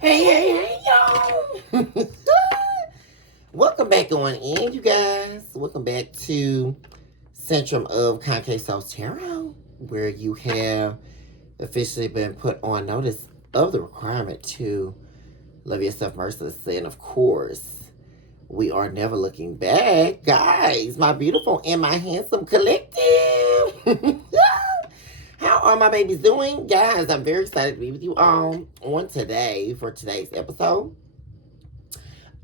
Hey, y'all. Welcome back on in, you guys. Welcome back to Centrum of Concave Sauce Tarot, where you have officially been put on notice of the requirement to love yourself mercilessly. And of course, we are never looking back. Guys, my beautiful and my handsome collective. How are my babies doing? Guys, I'm very excited to be with you all on today for today's episode.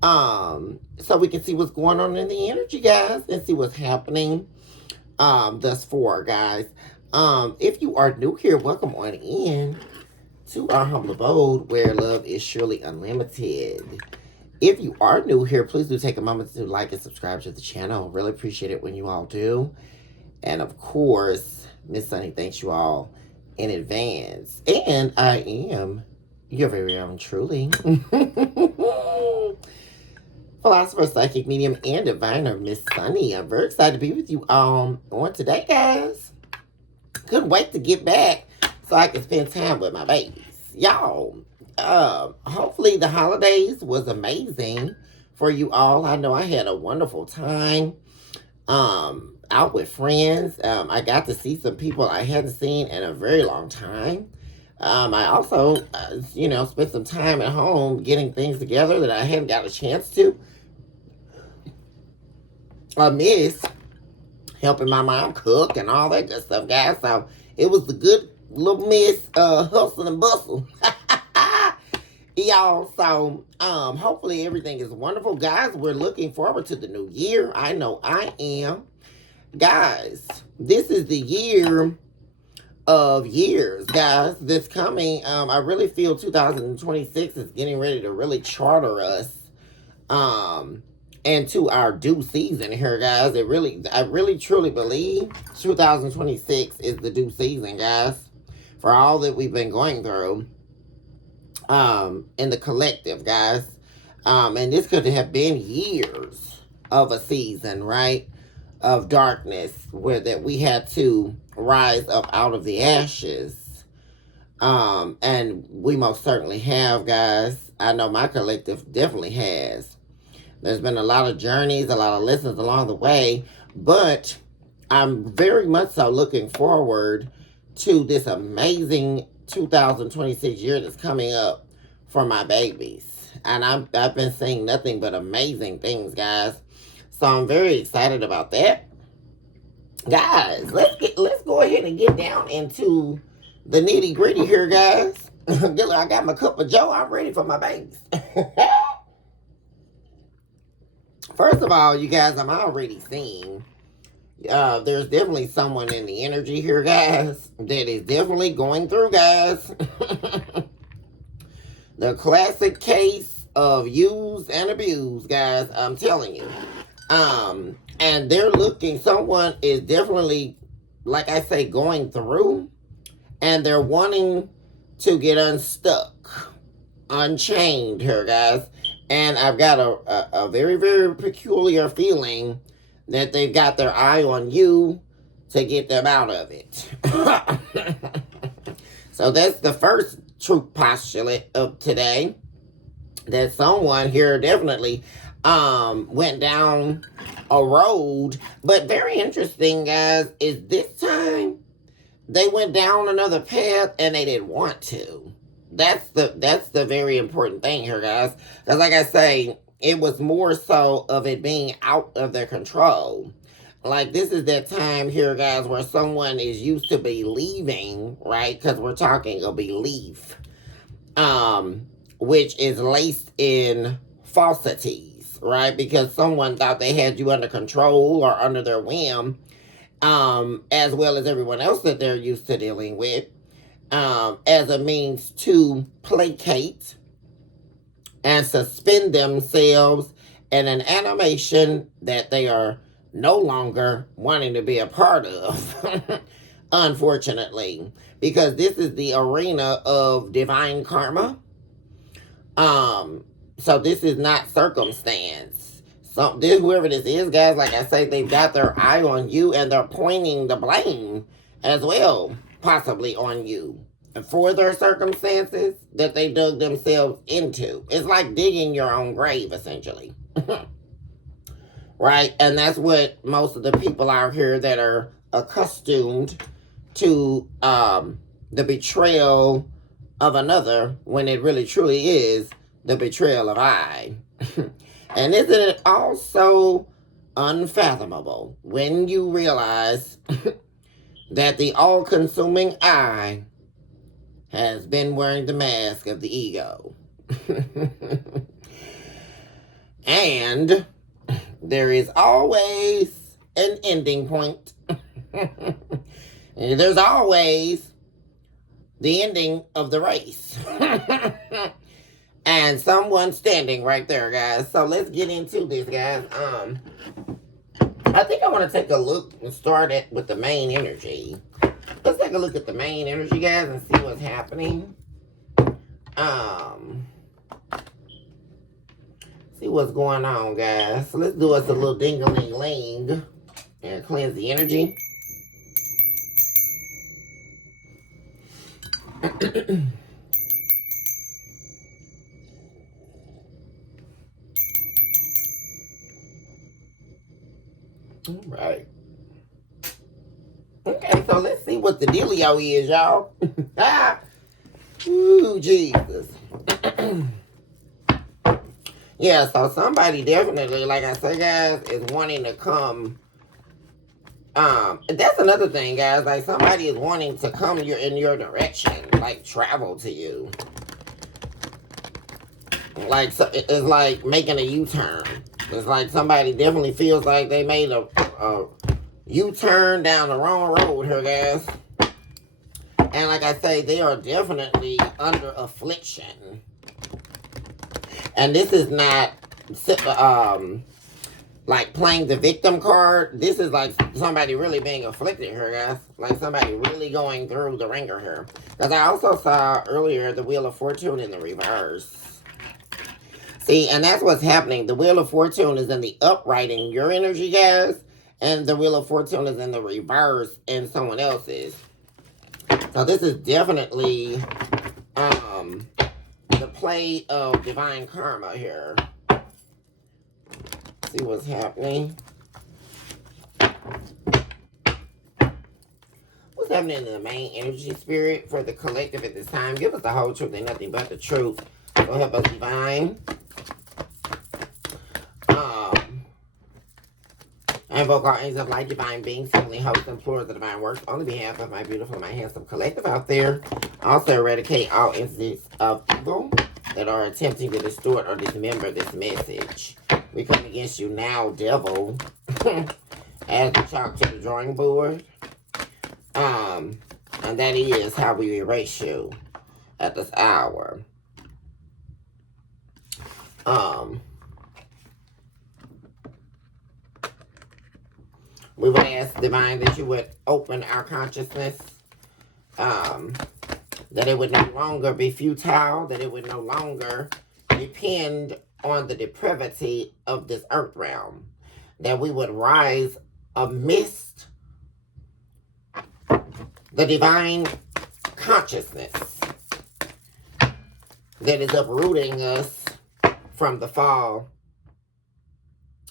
So we can see what's going on in the energy, guys, and see what's happening thus far, guys. If you are new here, welcome on in to our humble abode where love is surely unlimited. If you are new here, please do take a moment to like and subscribe to the channel. Really appreciate it when you all do. And of course, Miss Sunny thanks you all in advance. And I am your very own truly philosopher, psychic, medium, and diviner, Miss Sunny. I'm very excited to be with you on today, guys. Couldn't wait to get back so I can spend time with my babies. Y'all, hopefully the holidays was amazing for you all. I know I had a wonderful time out with friends. I got to see some people I hadn't seen in a very long time. I also, spent some time at home getting things together that I hadn't got a chance to. I miss helping my mom cook and all that good stuff, guys. So it was the good little miss hustle and bustle. Y'all, so hopefully everything is wonderful. Guys, we're looking forward to the new year. I know I am. Guys, this is the year of years, guys, that's coming. I really feel 2026 is getting ready to really charter us into our due season here, guys. I really truly believe 2026 is the due season, guys, for all that we've been going through in the collective, guys. And this could have been years of a season, right, of darkness where that we had to rise up out of the ashes. And we most certainly have, guys. I know my collective definitely has. There's been a lot of journeys, a lot of lessons along the way, but I'm very much so looking forward to this amazing 2026 year that's coming up for my babies. And I've been seeing nothing but amazing things, guys. So I'm very excited about that. Guys, let's go ahead and get down into the nitty gritty here, guys. I got my cup of joe. I'm ready for my babies. First of all, you guys, I'm already seeing there's definitely someone in the energy here, guys, that is definitely going through, guys. The classic case of use and abuse, guys, I'm telling you. And they're looking, someone is definitely, like I say, going through, and they're wanting to get unstuck, unchained here, guys. And I've got a very, very peculiar feeling that they've got their eye on you to get them out of it. So that's the first truth postulate of today. That someone here definitely went down a road. But very interesting, guys, is this time they went down another path and they didn't want to. That's the very important thing here, guys. Because like I say, it was more so of it being out of their control. Like, this is that time here, guys, where someone is used to believing, right? Because we're talking a belief, which is laced in falsities, right? Because someone thought they had you under control or under their whim, as well as everyone else that they're used to dealing with. As a means to placate and suspend themselves in an animation that they are no longer wanting to be a part of, unfortunately, because this is the arena of divine karma. So this is not circumstance. So whoever this is, guys, like I say, they've got their eye on you and they're pointing the blame as well, possibly on you. for their circumstances that they dug themselves into. It's like digging your own grave, essentially. Right? And that's what most of the people out here that are accustomed to the betrayal of another, when it really truly is the betrayal of I. And isn't it also unfathomable when you realize that the all-consuming I has been wearing the mask of the ego? And there is always an ending point. And there's always the ending of the race. And someone standing right there, guys. So let's get into this, guys. I think I want to take a look and start it with the main energy. Let's take a look at the main energy, guys, and see what's happening. See what's going on, guys. So let's do us a little ding-a-ling-ling and cleanse the energy. All right. Okay, so let's see what the dealio is, y'all. Ooh, Jesus. Yeah, so somebody definitely, like I say, guys, is wanting to come. That's another thing, guys. Like, somebody is wanting to come in your direction, like travel to you. Like, so it's like making a U-turn. It's like somebody definitely feels like they made a U-turn down the wrong road here, guys. And like I say, they are definitely under affliction. And this is not like playing the victim card. This is like somebody really being afflicted here, guys. Like somebody really going through the ringer here. Because I also saw earlier the Wheel of Fortune in the reverse. See, and that's what's happening. The Wheel of Fortune is in the upright in your energy, guys. And the Wheel of Fortune is in the reverse in someone else's. So this is definitely the play of divine karma here. See what's happening. What's happening in the main energy spirit for the collective at this time? Give us the whole truth and nothing but the truth. So help us, divine. I invoke all angels of light, divine beings, heavenly hosts, and floors of the divine works on the behalf of my beautiful, my handsome collective out there. Also eradicate all entities of evil that are attempting to distort or dismember this message. We come against you now, devil, as we talk to the drawing board. And that is how we erase you at this hour. We would ask, divine, that you would open our consciousness, that it would no longer be futile, that it would no longer depend on the depravity of this earth realm, that we would rise amidst the divine consciousness that is uprooting us from the fall.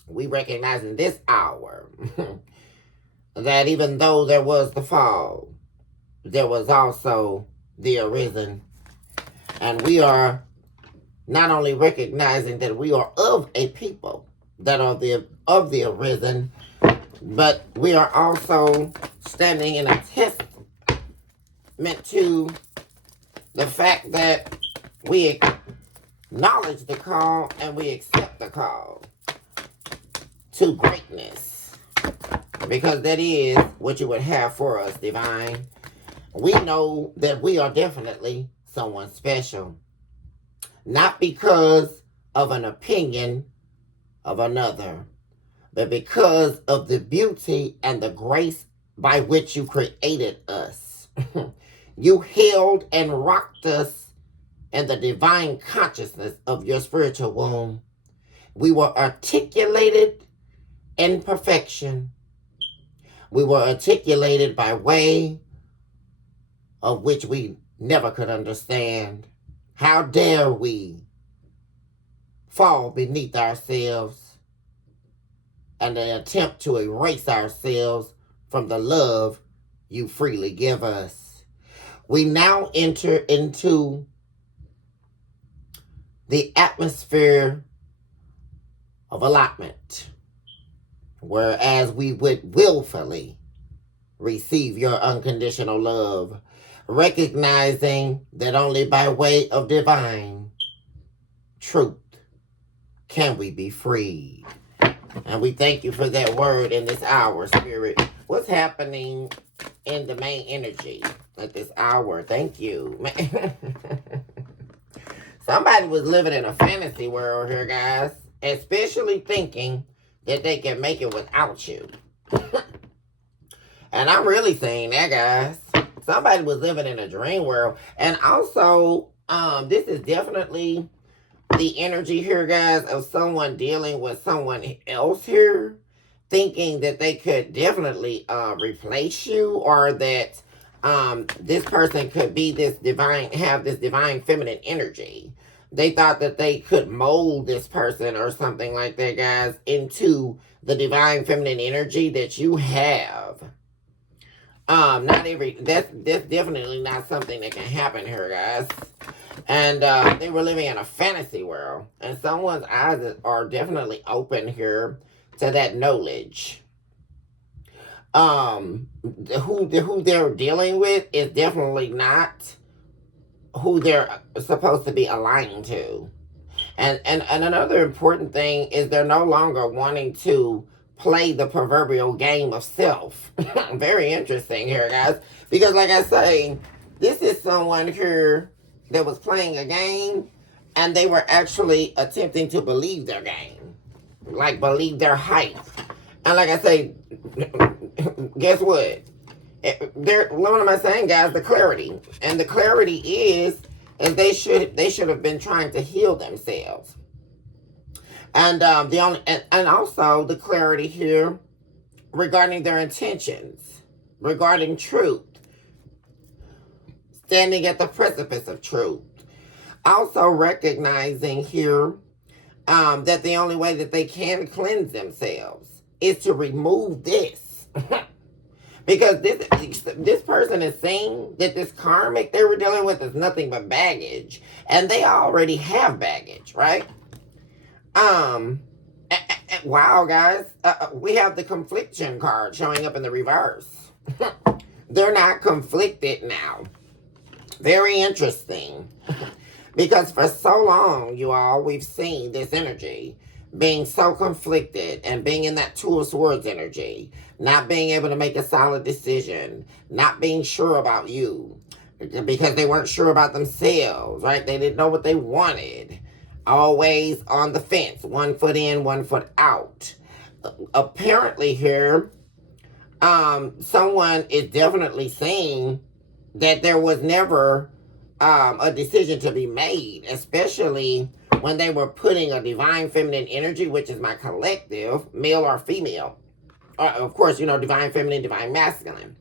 We recognize in this hour that even though there was the fall, there was also the arisen. And we are not only recognizing that we are of a people that are of the arisen, but we are also standing in a testament to the fact that we acknowledge the call and we accept the call to greatness. Because that is what you would have for us, divine. We know that we are definitely someone special. Not because of an opinion of another, but because of the beauty and the grace by which you created us. You held and rocked us in the divine consciousness of your spiritual womb. We were articulated in perfection. We were articulated by way of which we never could understand. How dare we fall beneath ourselves and an attempt to erase ourselves from the love you freely give us. We now enter into the atmosphere of allotment, whereas we would willfully receive your unconditional love, recognizing that only by way of divine truth can we be freed. And we thank you for that word in this hour, Spirit. What's happening in the main energy at this hour? Thank you. Somebody was living in a fantasy world here, guys, especially thinking that they can make it without you. And I'm really saying that, guys. Somebody was living in a dream world. And also, this is definitely the energy here, guys, of someone dealing with someone else here, thinking that they could definitely replace you, or that this person could be have this divine feminine energy. They thought that they could mold this person or something like that, guys, into the divine feminine energy that you have. That's definitely not something that can happen here, guys. And they were living in a fantasy world, and someone's eyes are definitely open here to that knowledge. Who they're dealing with is definitely not who they're supposed to be aligned to. And another important thing is they're no longer wanting to play the proverbial game of self. Very interesting here, guys. Because like I say, this is someone here that was playing a game, and they were actually attempting to believe their game. Like, believe their hype. And like I say, guess what? What am I saying, guys? The clarity. And the clarity is they should have been trying to heal themselves. And and also the clarity here regarding their intentions, regarding truth, standing at the precipice of truth. Also recognizing here that the only way that they can cleanse themselves is to remove this. Because this person is saying that this karmic they were dealing with is nothing but baggage, and they already have baggage, right? Wow, guys, we have the confliction card showing up in the reverse. They're not conflicted now. Very interesting. Because for so long, you all, we've seen this energy being so conflicted and being in that Two of Swords energy, not being able to make a solid decision, not being sure about you because they weren't sure about themselves, right? They didn't know what they wanted. Always on the fence, 1 foot in, 1 foot out. Apparently here, someone is definitely saying that there was never a decision to be made, especially when they were putting a divine feminine energy, which is my collective, male or female. Of course, divine feminine, divine masculine.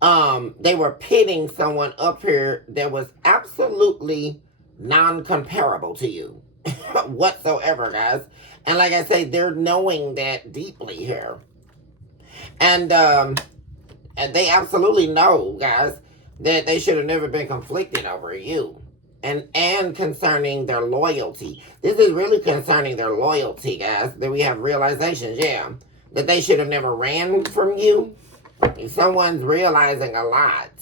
They were pitting someone up here that was absolutely non-comparable to you whatsoever, guys. And like I say, they're knowing that deeply here. And they absolutely know, guys, that they should have never been conflicted over you. And concerning their loyalty. This is really concerning their loyalty, guys. That we have realizations, that they should have never ran from you. Someone's realizing a lot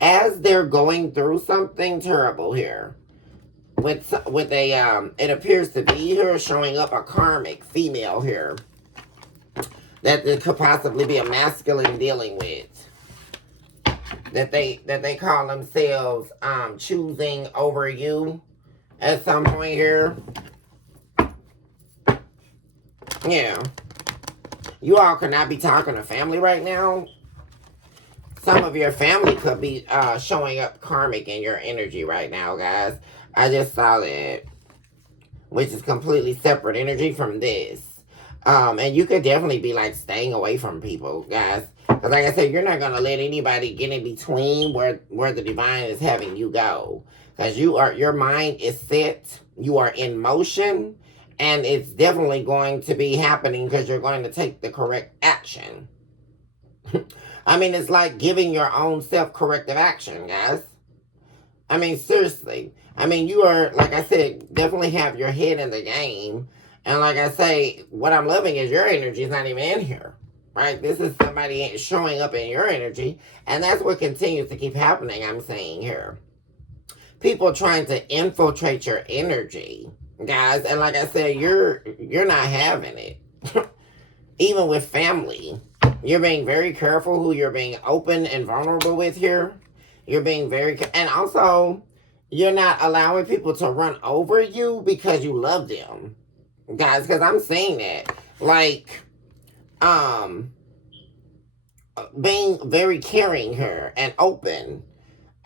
as they're going through something terrible here. With a it appears to be here showing up a karmic female here that it could possibly be a masculine dealing with. That they call themselves choosing over you at some point here. Yeah. You all could not be talking to family right now. Some of your family could be showing up karmic in your energy right now, guys. I just saw that. Which is completely separate energy from this. And you could definitely be like staying away from people, guys. Because like I said, you're not going to let anybody get in between where the divine is having you go. Because your mind is set, you are in motion, and it's definitely going to be happening because you're going to take the correct action. I mean, it's like giving your own self-corrective action, guys. I mean, seriously. I mean, you are, like I said, definitely have your head in the game. And like I say, what I'm loving is your energy is not even in here. Right? This is somebody showing up in your energy. And that's what continues to keep happening, I'm saying here. People trying to infiltrate your energy, guys. And like I said, you're not having it. Even with family. You're being very careful who you're being open and vulnerable with here. You're being very, and also, you're not allowing people to run over you because you love them. Guys, because I'm saying that. Like, being very caring here and open,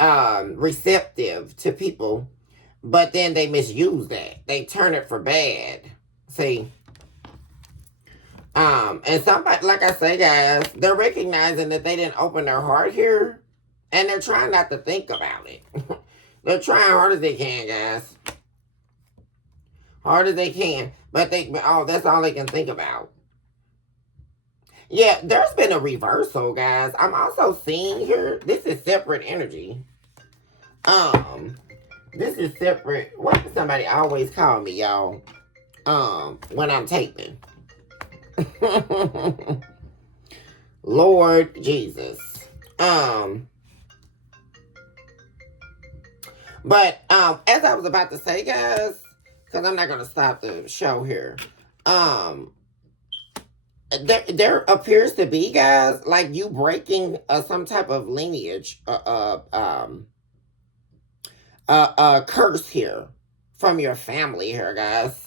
receptive to people, but then they misuse that. They turn it for bad. See? And somebody, like I say, guys, they're recognizing that they didn't open their heart here, and they're trying not to think about it. They're trying hard as they can, guys. Hard as they can, but that's all they can think about. Yeah, there's been a reversal, guys. I'm also seeing here, this is separate energy. This is separate. Why does somebody always call me, y'all? When I'm taping. Lord Jesus. But as I was about to say, guys, because I'm not gonna stop the show here. There appears to be, guys, like you breaking some type of lineage, curse here from your family here, guys.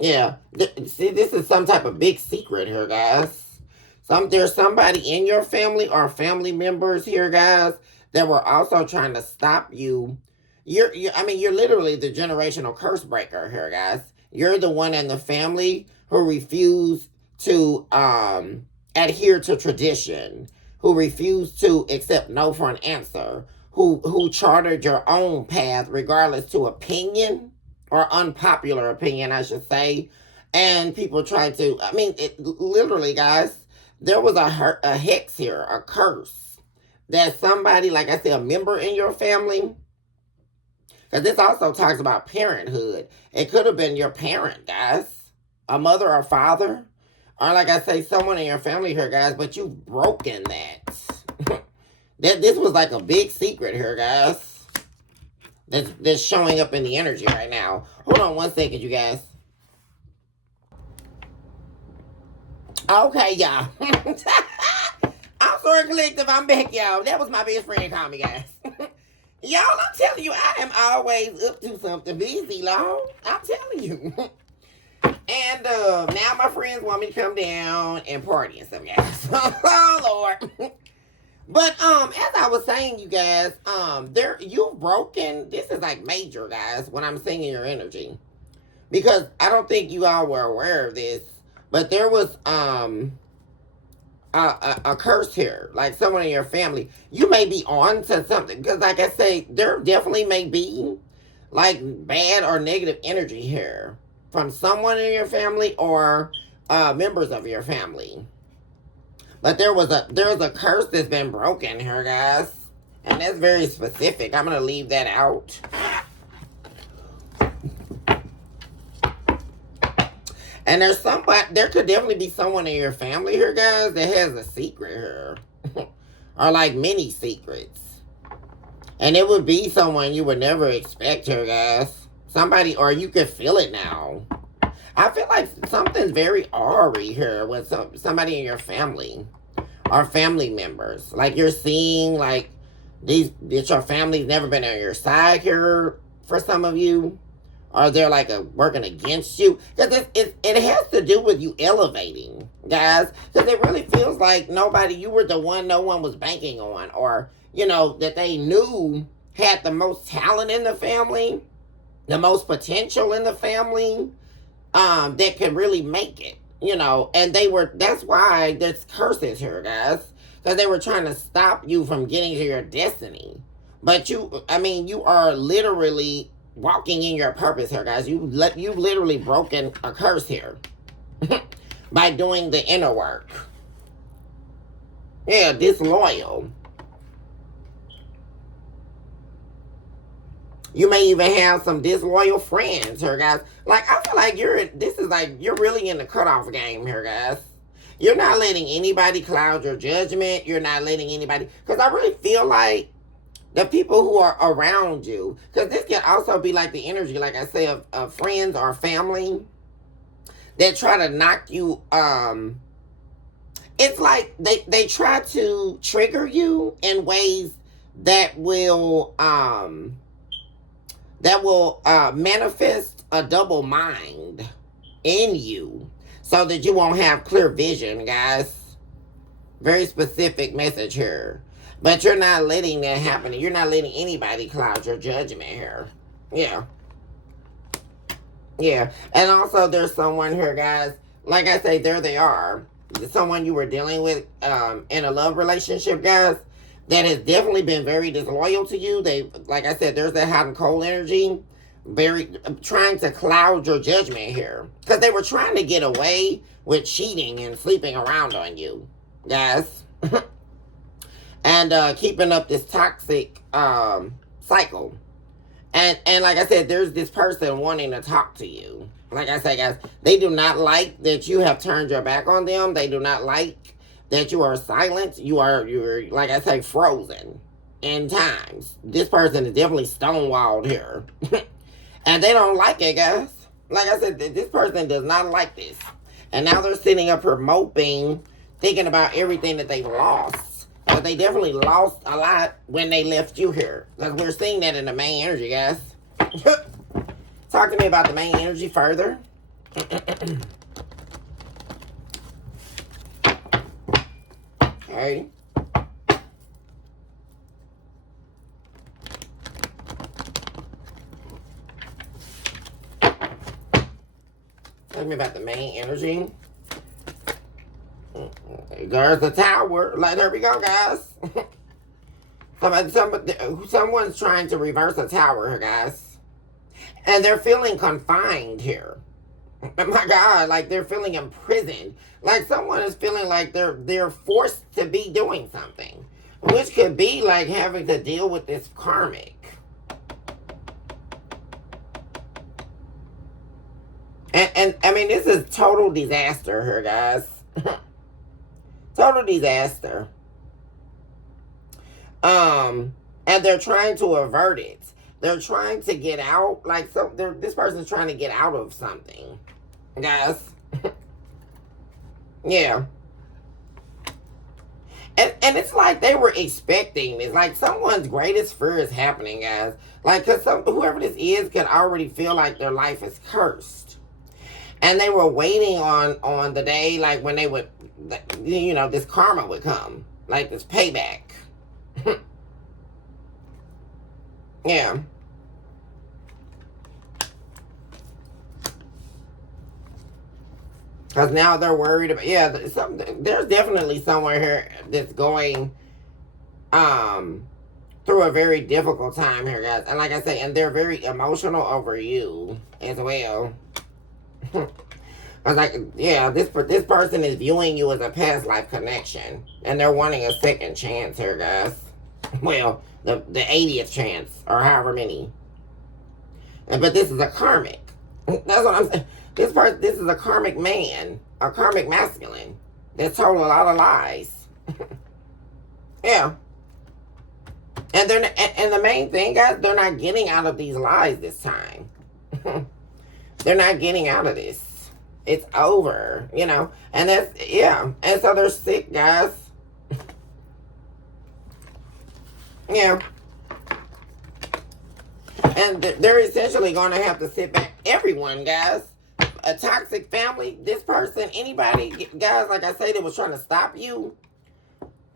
Yeah, see, this is some type of big secret here, guys. There's somebody in your family or family members here, guys, that were also trying to stop you. I mean, you're literally the generational curse breaker here, guys. You're the one in the family who refuse to adhere to tradition, who refuse to accept no for an answer, who chartered your own path regardless to opinion. Or unpopular opinion, I should say. And people try to, I mean, literally, guys, there was a hex here, a curse. That somebody, like I said, a member in your family. Because this also talks about parenthood. It could have been your parent, guys. A mother or father. Or like I say, someone in your family here, guys. But you've broken that. This was like a big secret here, guys. That's showing up in the energy right now. Hold on one second, you guys. Okay, y'all. I'm sorry, collective. I'm back, y'all. That was my best friend call me, guys. Y'all, I'm telling you, I am always up to something busy, long. I'm telling you. And now my friends want me to come down and party and stuff, guys. Oh, Lord. But as I was saying, you guys, you've broken. This is like major, guys, when I'm singing your energy, because I don't think you all were aware of this, but there was a curse here, like someone in your family. You may be on to something, because like I say, there definitely may be like bad or negative energy here from someone in your family or members of your family. But there's a curse that's been broken here, guys. And that's very specific. I'm going to leave that out. And there could definitely be someone in your family here, guys, that has a secret here. Or like many secrets. And it would be someone you would never expect here, guys. Somebody, or you could feel it now. I feel like something's very awry here with somebody in your family or family members. Like you're seeing like that your family's never been on your side here for some of you. Or they're like working against you. Because it has to do with you elevating, guys. Because it really feels like you were the one no one was banking on. Or, that they knew had the most talent in the family. The most potential in the family. That could really make it. you know, and that's why there's curses here, guys. Because they were trying to stop you from getting to your destiny. But you are literally walking in your purpose here, guys. You've literally broken a curse here by doing the inner work. Yeah, disloyal. You may even have some disloyal friends here, guys. Like, I feel like you're really in the cutoff game here, guys. You're not letting anybody cloud your judgment. You're not letting anybody, because I really feel like the people who are around you, because this can also be like the energy, like I say, of friends or family that try to knock you, it's like they try to trigger you in ways that will manifest a double mind in you so that you won't have clear vision, guys. Very specific message here. But you're not letting that happen. You're not letting anybody cloud your judgment here. Yeah. Yeah. And also there's someone here, guys. Like I say, there they are. Someone you were dealing with in a love relationship, guys, that has definitely been very disloyal to you. They, like I said, there's that hot and cold energy, very trying to cloud your judgment here, because they were trying to get away with cheating and sleeping around on you, guys, and keeping up this toxic cycle. And like I said, there's this person wanting to talk to you. Like I say, guys, they do not like that you have turned your back on them. They do not like that you are silent. You're like I say, frozen in times. This person is definitely stonewalled here. And they don't like it, guys. Like I said, this person does not like this. And now they're sitting up here moping, thinking about everything that they've lost. But they definitely lost a lot when they left you here. Because we're seeing that in the main energy, guys. Talk to me about the main energy further. Okay. Tell me about the main energy. There's the tower. Like, there we go, guys. Someone's trying to reverse a tower here, guys. And they're feeling confined here. Oh my God, like they're feeling imprisoned. Like someone is feeling like they're forced to be doing something. Which could be like having to deal with this karmic. And I mean, this is total disaster here, guys. Total disaster. And they're trying to avert it. They're trying to get out. Like, this person's trying to get out of something, guys. Yeah. And it's like they were expecting this. Like, someone's greatest fear is happening, guys. Like, because whoever this is could already feel like their life is cursed. And they were waiting on the day, like, when they would, you know, this karma would come. Like, this payback. Yeah. Because now they're worried about, yeah, there's definitely someone here that's going through a very difficult time here, guys. And like I say, and they're very emotional over you as well. I was like, yeah, this person is viewing you as a past life connection. And they're wanting a second chance here, guys. Well, the 80th chance, or however many. But this is a karmic. That's what I'm saying. This is a karmic man, a karmic masculine that's told a lot of lies. Yeah. And the main thing, guys, they're not getting out of these lies this time. They're not getting out of this. It's over, you know. And that's, yeah. And so they're sick, guys. Yeah. And they're essentially going to have to sit back. Everyone, guys. A toxic family, this person, anybody, guys, like I say, that was trying to stop you,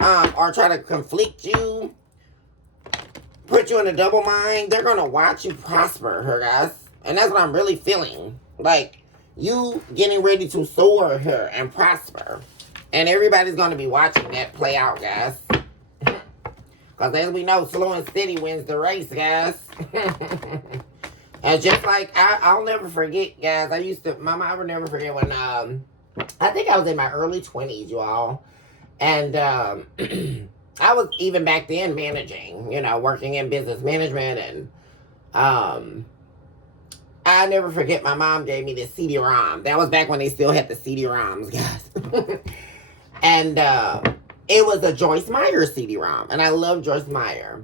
or try to conflict you, put you in a double mind, they're going to watch you prosper, her guys. And that's what I'm really feeling. Like, You getting ready to soar here and prosper. And everybody's going to be watching that play out, guys. Because as we know, slow and steady wins the race, guys. And just like, I'll never forget, guys. My mom would never forget when, I think I was in my early 20s, you all. And I was even back then managing, working in business management. And I never forget my mom gave me this CD-ROM. That was back when they still had the CD-ROMs, guys. And it was a Joyce Meyer CD-ROM. And I love Joyce Meyer.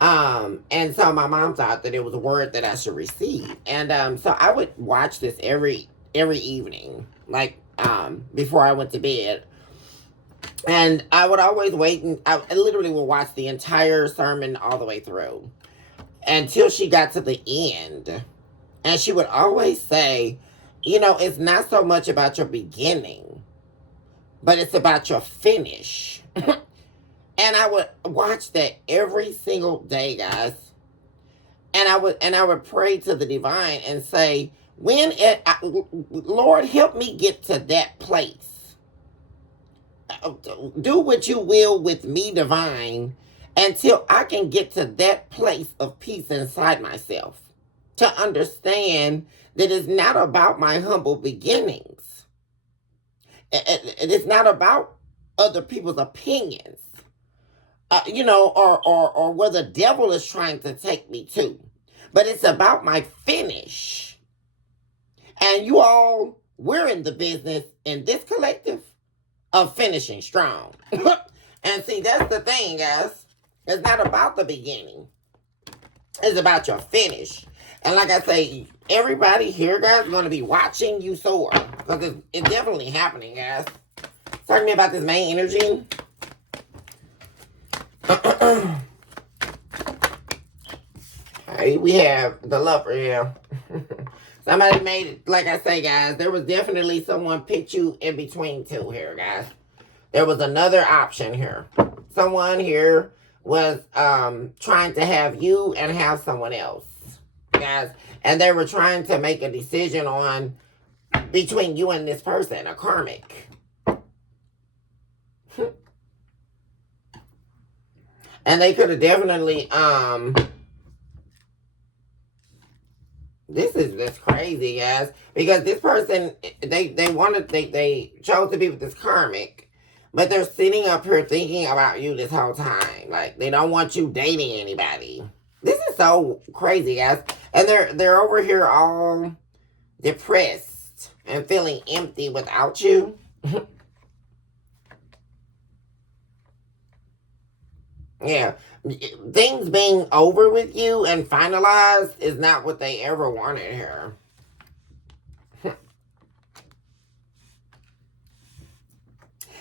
And so my mom thought that it was a word that I should receive. And so I would watch this every evening, like before I went to bed. And I would always wait, and I literally would watch the entire sermon all the way through until she got to the end. And she would always say, it's not so much about your beginning, but it's about your finish. And I would watch that every single day, guys. And I would pray to the divine and say, Lord, help me get to that place. Do what you will with me, divine, until I can get to that place of peace inside myself. To understand that it's not about my humble beginnings. It's not about other people's opinions. Or where the devil is trying to take me to. But it's about my finish. And you all, we're in the business in this collective of finishing strong. And see, that's the thing, guys. It's not about the beginning. It's about your finish. And like I say, everybody here, guys, is going to be watching you soar. Because it's definitely happening, guys. Talk to me about this main energy. Hey, we have the lover here. Somebody made it, like I say, guys, there was definitely someone picked you in between two here, guys. There was another option here. Someone here was trying to have you and have someone else, guys. And they were trying to make a decision on between you and this person, a karmic. And they could have definitely, this is just crazy, guys. Because this person, they chose to be with this karmic, but they're sitting up here thinking about you this whole time. Like, they don't want you dating anybody. This is so crazy, guys. And they're over here all depressed and feeling empty without you. Yeah, things being over with you and finalized is not what they ever wanted here.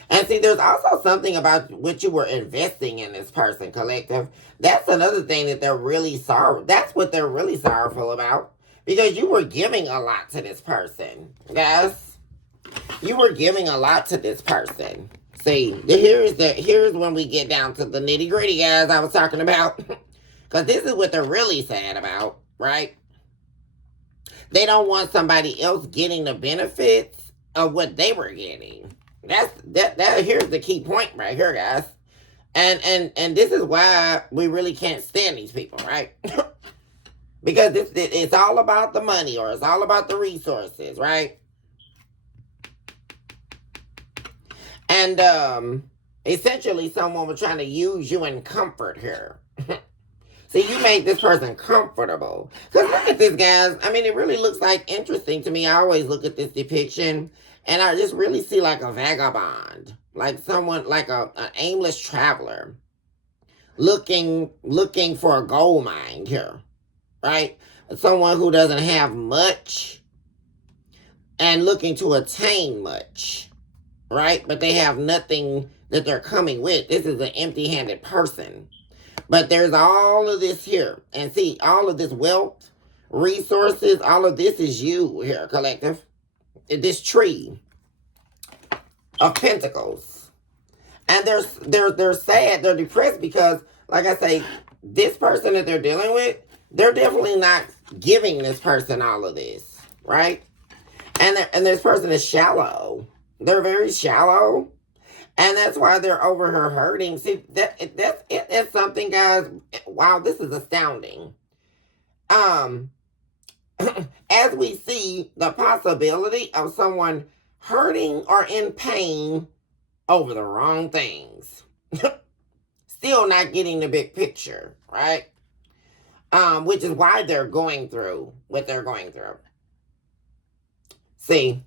And see, there's also something about what you were investing in this person, collective. That's another thing that they're really sorry. That's what they're really sorrowful about. Because you were giving a lot to this person, guys. You were giving a lot to this person. See, here's when we get down to the nitty gritty, guys, I was talking about. Because this is what they're really sad about, right? They don't want somebody else getting the benefits of what they were getting. Here's the key point right here, guys. And this is why we really can't stand these people, right? Because it's all about the money, or it's all about the resources, right? And essentially someone was trying to use you in comfort here. See, you made this person comfortable. Because look at this, guys. I mean, it really looks like interesting to me. I always look at this depiction, and I just really see like a vagabond. Like someone, like an aimless traveler. Looking for a gold mine here. Right? Someone who doesn't have much and looking to attain much. Right? But they have nothing that they're coming with. This is an empty-handed person. But there's all of this here. And see, all of this wealth, resources, all of this is you here, collective. This tree of pentacles. And they're sad, they're depressed because, like I say, this person that they're dealing with, they're definitely not giving this person all of this, right? And this person is shallow. They're very shallow. And that's why they're over here hurting. See, that's something, guys. Wow, this is astounding. As we see the possibility of someone hurting or in pain over the wrong things. Still not getting the big picture, right? Which is why they're going through what they're going through. See,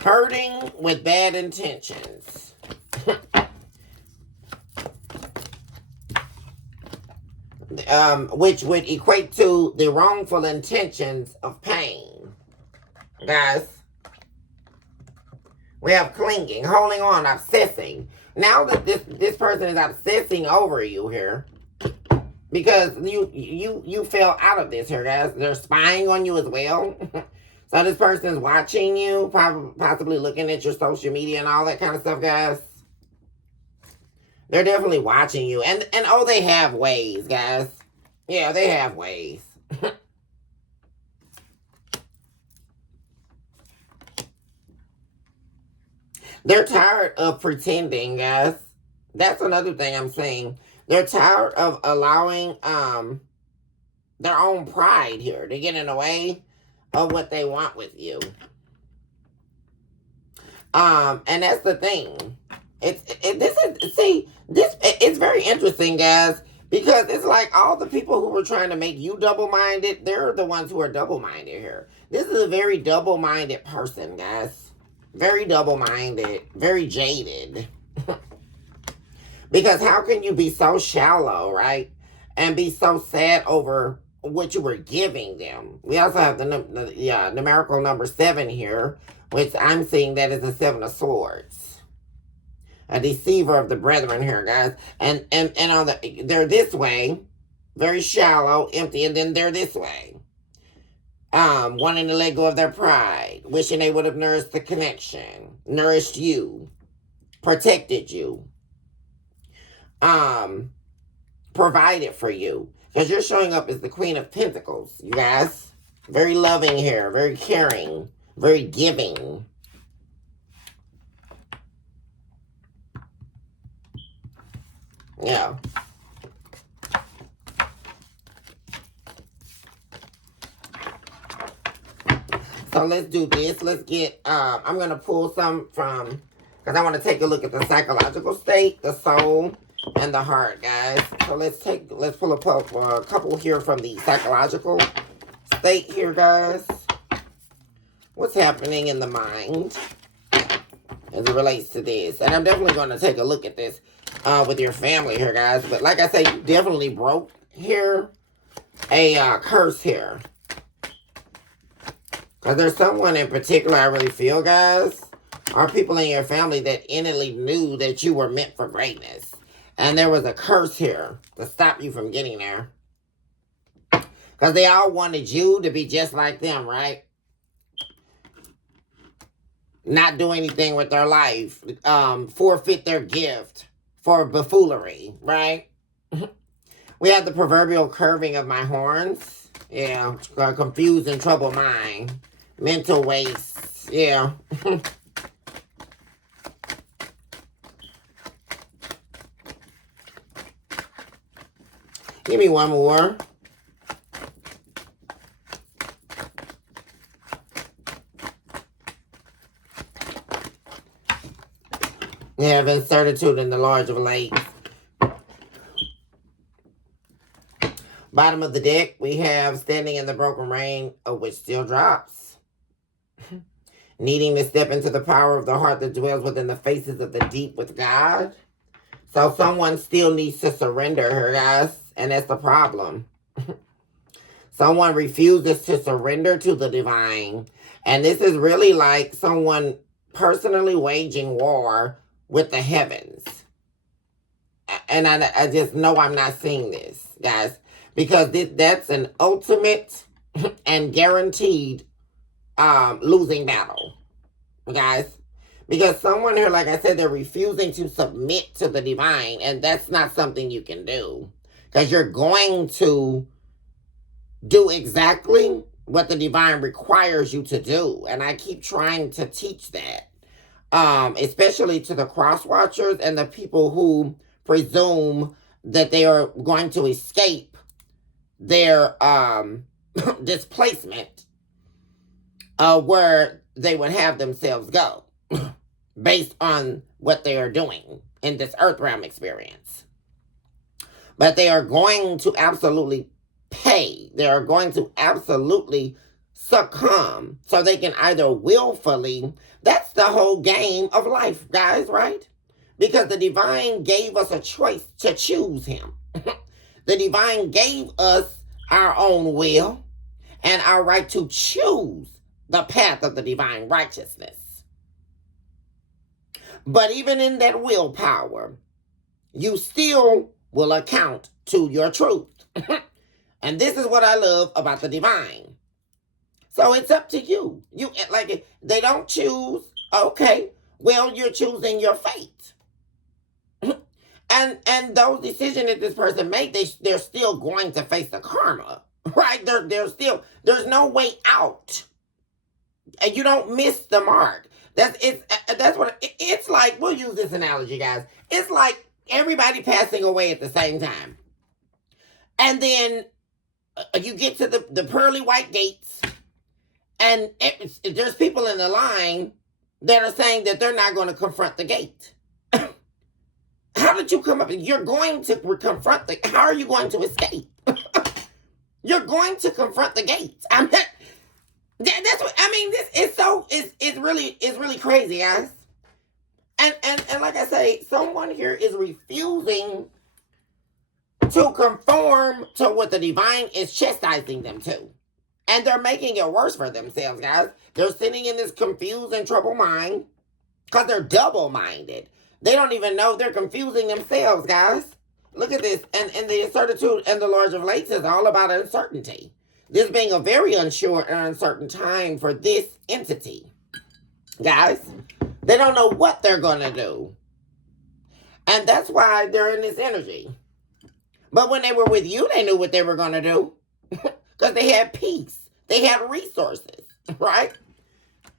hurting with bad intentions. Which would equate to the wrongful intentions of pain. Guys, we have clinging, holding on, obsessing. Now that this person is obsessing over you here, because you fell out of this here, guys. They're spying on you as well. So this person is watching you, possibly looking at your social media and all that kind of stuff, guys. They're definitely watching you. And oh, they have ways, guys. Yeah, they have ways. They're tired of pretending, guys. That's another thing I'm saying. They're tired of allowing their own pride here to get in the way of what they want with you. And that's the thing. It's very interesting, guys, because it's like all the people who were trying to make you double-minded, they're the ones who are double-minded here. This is a very double-minded person, guys. Very double-minded, very jaded. Because how can you be so shallow, right? And be so sad over what you were giving them. We also have the numerical number 7 here, which I'm seeing that is the 7 of Swords. A deceiver of the brethren here, guys. And on they're this way, very shallow, empty, and then they're this way. Wanting to let go of their pride, wishing they would have nourished the connection, nourished you, protected you, provided for you. Because you're showing up as the Queen of Pentacles, you guys. Very loving here, very caring, very giving. Yeah. So let's do this. Let's get, I'm going to pull some from, because I want to take a look at the psychological state, the soul, and the heart, guys. So let's pull a couple here from the psychological state here, guys. What's happening in the mind as it relates to this? And I'm definitely going to take a look at this with your family here, guys. But like I say, you definitely broke here a curse here. Because there's someone in particular I really feel, guys, or people in your family that innately knew that you were meant for greatness. And there was a curse here to stop you from getting there. Because they all wanted you to be just like them, right? Not do anything with their life. Forfeit their gift for buffoonery, right? We have the proverbial curving of my horns. Yeah, confused and troubled mind. Mental waste. Yeah. Give me one more. We have incertitude in the large of lakes. Bottom of the deck, we have standing in the broken rain, of which still drops. Needing to step into the power of the heart that dwells within the faces of the deep with God. So someone still needs to surrender here, guys. And that's the problem. Someone refuses to surrender to the divine. And this is really like someone personally waging war with the heavens. And I just know I'm not seeing this, guys. Because that's an ultimate and guaranteed losing battle, guys. Because someone here, like I said, they're refusing to submit to the divine. And that's not something you can do. Because you're going to do exactly what the divine requires you to do. And I keep trying to teach that. Especially to the cross watchers and the people who presume that they are going to escape their displacement, where they would have themselves go based on what they are doing in this earth realm experience. But they are going to absolutely pay. They are going to absolutely succumb, so they can either willfully. That's the whole game of life, guys, right? Because the divine gave us a choice to choose him. The divine gave us our own will and our right to choose the path of the divine righteousness. But even in that willpower, you still will account to your truth. And this is what I love about the divine. So it's up to you. You like, they don't choose. Okay, well, you're choosing your fate. And those decisions that this person made, they're still going to face the karma, right? There's no way out. And you don't miss the mark. That's what it's like. We'll use this analogy, guys. It's like everybody passing away at the same time, and then you get to the pearly white gates, and there's people in the line that are saying that they're not going to confront the gate. How did you come up? You're going to confront how are you going to escape? You're going to confront the gates. That's what I mean. This is so it's really crazy, guys. And like I say, someone here is refusing to conform to what the divine is chastising them to. And they're making it worse for themselves, guys. They're sitting in this confused and troubled mind because they're double-minded. They don't even know they're confusing themselves, guys. Look at this. And the incertitude and the Lord of Lakes is all about uncertainty. This being a very unsure and uncertain time for this entity. Guys, they don't know what they're going to do. And that's why they're in this energy. But when they were with you, they knew what they were going to do. Because they had peace. They had resources, right?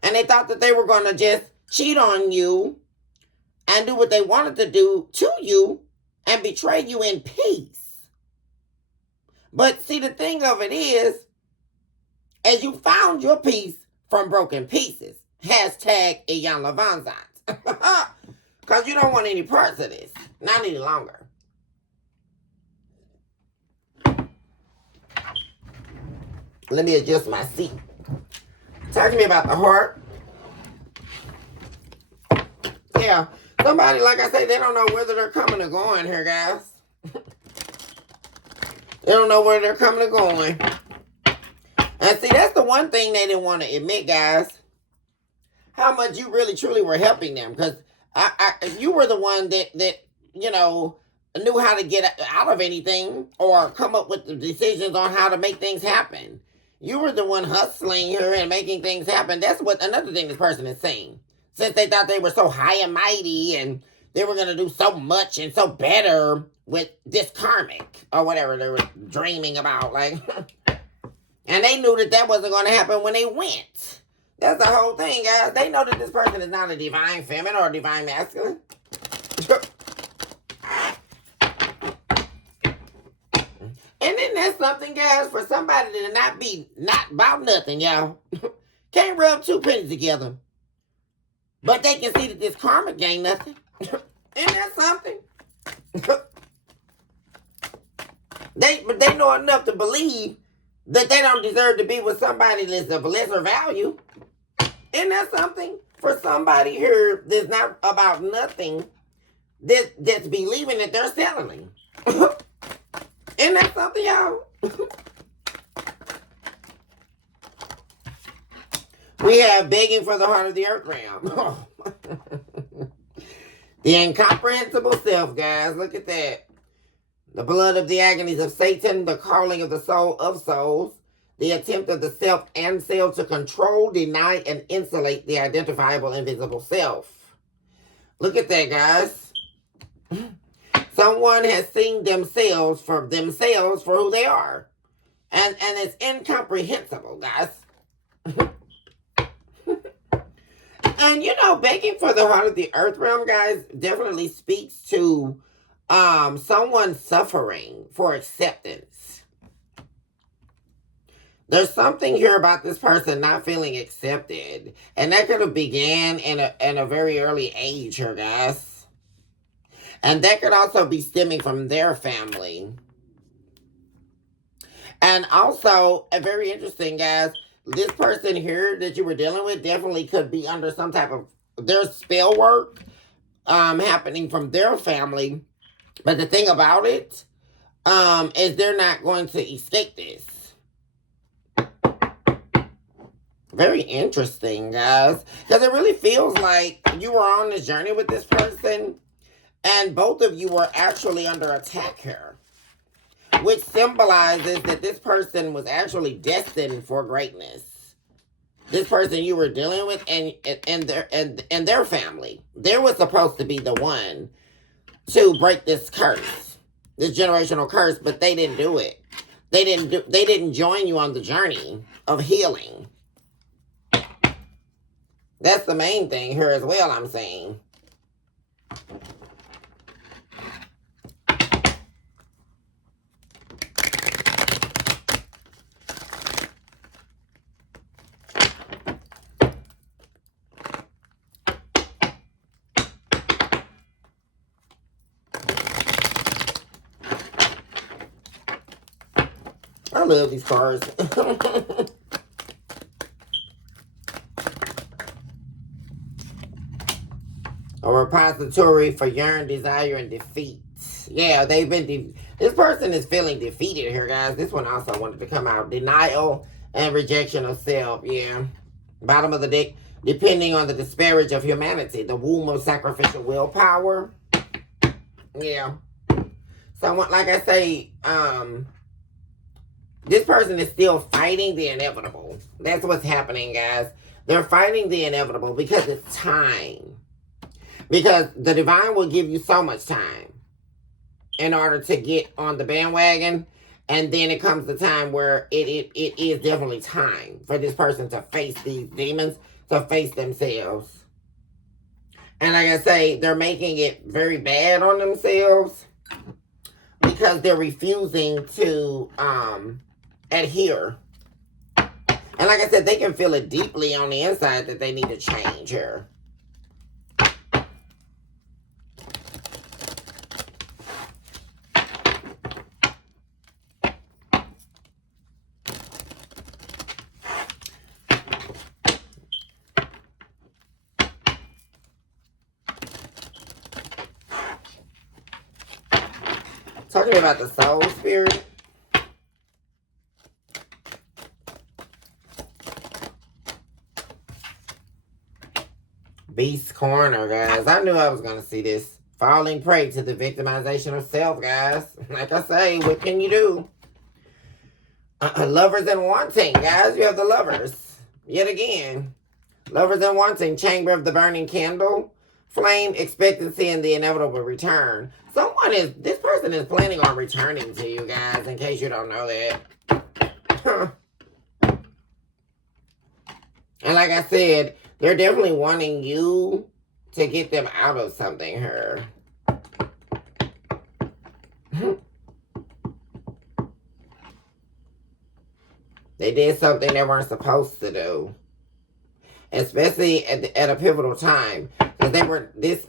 And they thought that they were going to just cheat on you and do what they wanted to do to you and betray you in peace. But see, the thing of it is, as you found your peace from broken pieces, hashtag Iyanla Vanzant. Because you don't want any parts of this. Not any longer. Let me adjust my seat. Talk to me about the heart. Yeah. Somebody, like I say, they don't know whether they're coming or going here, guys. They don't know where they're coming or going. And see, that's the one thing they didn't want to admit, guys. How much you really, truly were helping them. Because you were the one that, you know, knew how to get out of anything or come up with the decisions on how to make things happen. You were the one hustling here and making things happen. That's what another thing this person is saying. Since they thought they were so high and mighty and they were going to do so much and so better with this karmic or whatever they were dreaming about. Like, and they knew that wasn't going to happen when they went. That's the whole thing, guys. They know that this person is not a divine feminine or a divine masculine. And then that's something, guys, for somebody to not be not about nothing, y'all. Can't rub two pennies together. But they can see that this karmic ain't nothing. Isn't that something? But they know enough to believe that they don't deserve to be with somebody that's of lesser value. Isn't that something? For somebody here that's not about nothing, that's believing that they're settling. Isn't that something, y'all? We have begging for the heart of the earth realm. The incomprehensible self, guys. Look at that. The blood of the agonies of Satan, the calling of the soul of souls, the attempt of the self and self to control, deny, and insulate the identifiable invisible self. Look at that, guys. So Someone has seen themselves for who they are. And it's incomprehensible, guys. And begging for the heart of the earth realm, guys, definitely speaks to someone suffering for acceptance. There's something here about this person not feeling accepted. And that could have began in a very early age here, guys. And that could also be stemming from their family. And also, very interesting, guys, this person here that you were dealing with definitely could be under some type of, there's spell work happening from their family. But the thing about it is they're not going to escape this. Very interesting, guys. Because it really feels like you were on this journey with this person and both of you were actually under attack here. Which symbolizes that this person was actually destined for greatness. This person you were dealing with and their family. They were supposed to be the one to break this curse. This generational curse, but they didn't do it. They didn't join you on the journey of healing. That's the main thing here as well, I'm saying. I love these cards. A repository for yearn, desire, and defeat. Yeah, they've been... This person is feeling defeated here, guys. This one also wanted to come out. Denial and rejection of self. Yeah. Bottom of the deck. Depending on the disparage of humanity. The womb of sacrificial willpower. Yeah. So, like I say, this person is still fighting the inevitable. That's what's happening, guys. They're fighting the inevitable because it's time. Because the divine will give you so much time in order to get on the bandwagon. And then it comes the time where it is definitely time for this person to face these demons, to face themselves. And like I say, they're making it very bad on themselves because they're refusing to adhere. And like I said, they can feel it deeply on the inside that they need to change here. Talking about the soul spirit. Beast corner, guys. I knew I was going to see this. Falling prey to the victimization of self, guys. Like I say, what can you do? Lovers and wanting, guys. You have the lovers. Yet again. Lovers and wanting. Chamber of the burning candle. Flame, expectancy, and the inevitable return. This person is planning on returning to you, guys, in case you don't know that. And like I said, they're definitely wanting you to get them out of something here. They did something they weren't supposed to do. Especially at a pivotal time. Because this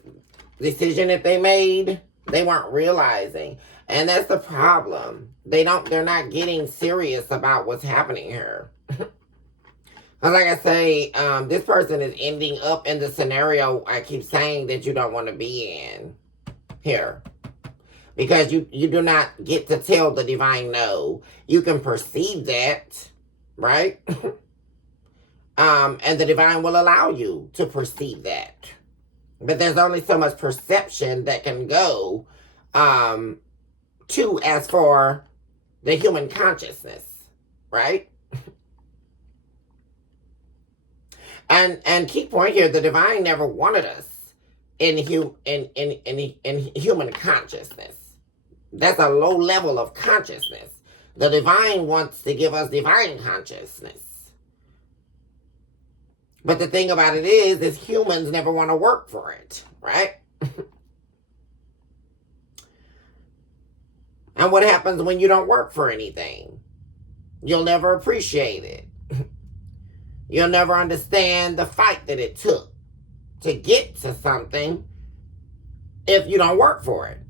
decision that they made, they weren't realizing. And that's the problem. They're not getting serious about what's happening here. Like I say, this person is ending up in the scenario I keep saying that you don't want to be in here. Because you do not get to tell the divine no. You can perceive that, right? And the divine will allow you to perceive that. But there's only so much perception that can go to as for the human consciousness, right? And key point here, the divine never wanted us in human consciousness. That's a low level of consciousness. The divine wants to give us divine consciousness. But the thing about it is humans never want to work for it, right? And what happens when you don't work for anything? You'll never appreciate it. You'll never understand the fight that it took to get to something if you don't work for it.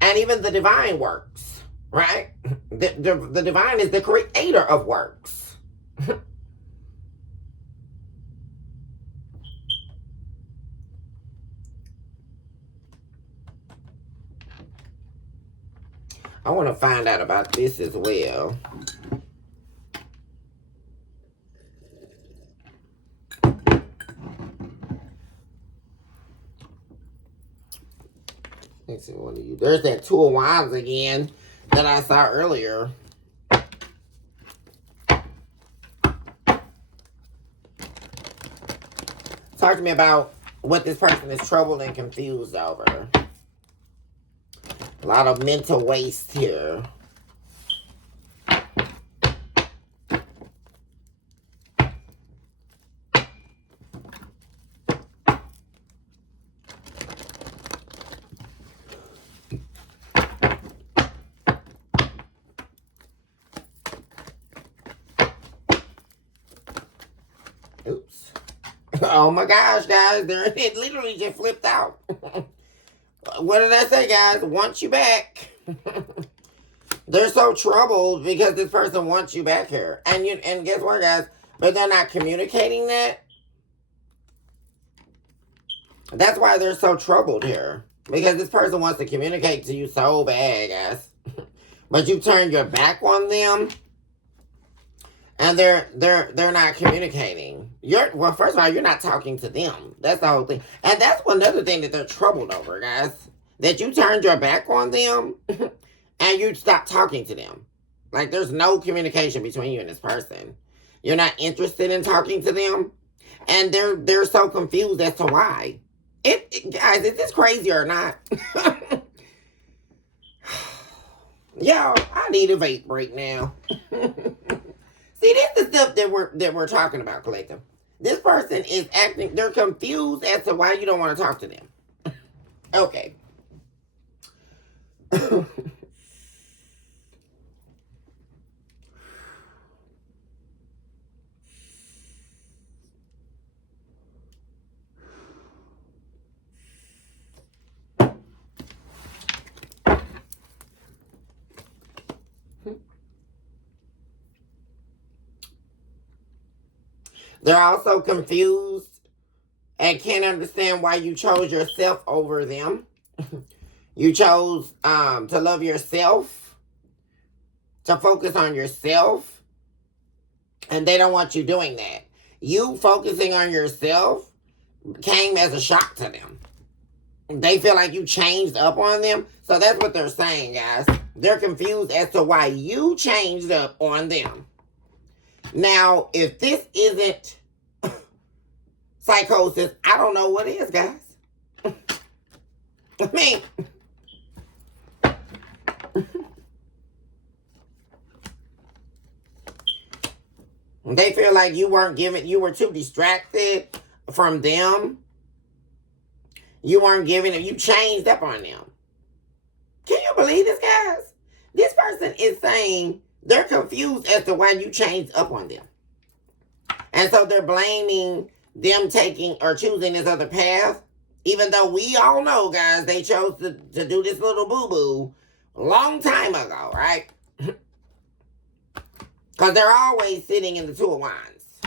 And even the divine works, right? The divine is the creator of works. I want to find out about this as well. Let's see, one of you. There's that Two of Wands again that I saw earlier. Talk to me about what this person is troubled and confused over. A lot of mental waste here. Oops. Oh my gosh, guys. It literally just flipped out. What did I say, guys? Want you back. They're so troubled because this person wants you back here. And guess what, guys? But they're not communicating that. That's why they're so troubled here. Because this person wants to communicate to you so bad, guys. But you turned your back on them. And they're not communicating. Well, first of all, you're not talking to them. That's the whole thing. And that's another thing that they're troubled over, guys. That you turned your back on them and you stopped talking to them. Like, there's no communication between you and this person. You're not interested in talking to them. And they're so confused as to why. Guys, is this crazy or not? Yo, I need a vape break now. See, this is the stuff that we're talking about, collective. This person is acting, they're confused as to why you don't want to talk to them. Okay. They're also confused and can't understand why you chose yourself over them. You chose to love yourself, to focus on yourself, and they don't want you doing that. You focusing on yourself came as a shock to them. They feel like you changed up on them. So that's what they're saying, guys. They're confused as to why you changed up on them. Now, if this isn't psychosis, I don't know what is, guys. I mean, they feel like you were too distracted from them. You weren't giving it, you changed up on them. Can you believe this, guys? This person is saying they're confused as to why you changed up on them. And so they're blaming them taking or choosing this other path. Even though we all know, guys, they chose to do this little boo-boo a long time ago, right? Because they're always sitting in the Two of Wands.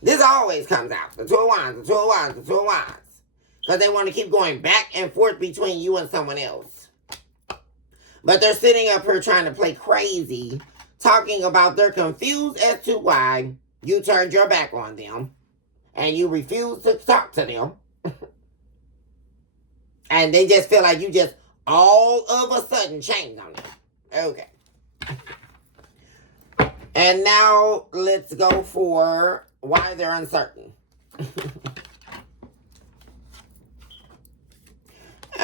This always comes out. The Two of Wands, the Two of Wands, the Two of Wands. Because they want to keep going back and forth between you and someone else. But they're sitting up here trying to play crazy, talking about they're confused as to why you turned your back on them and you refuse to talk to them. And they just feel like you just all of a sudden changed on them. Okay. And now let's go for why they're uncertain.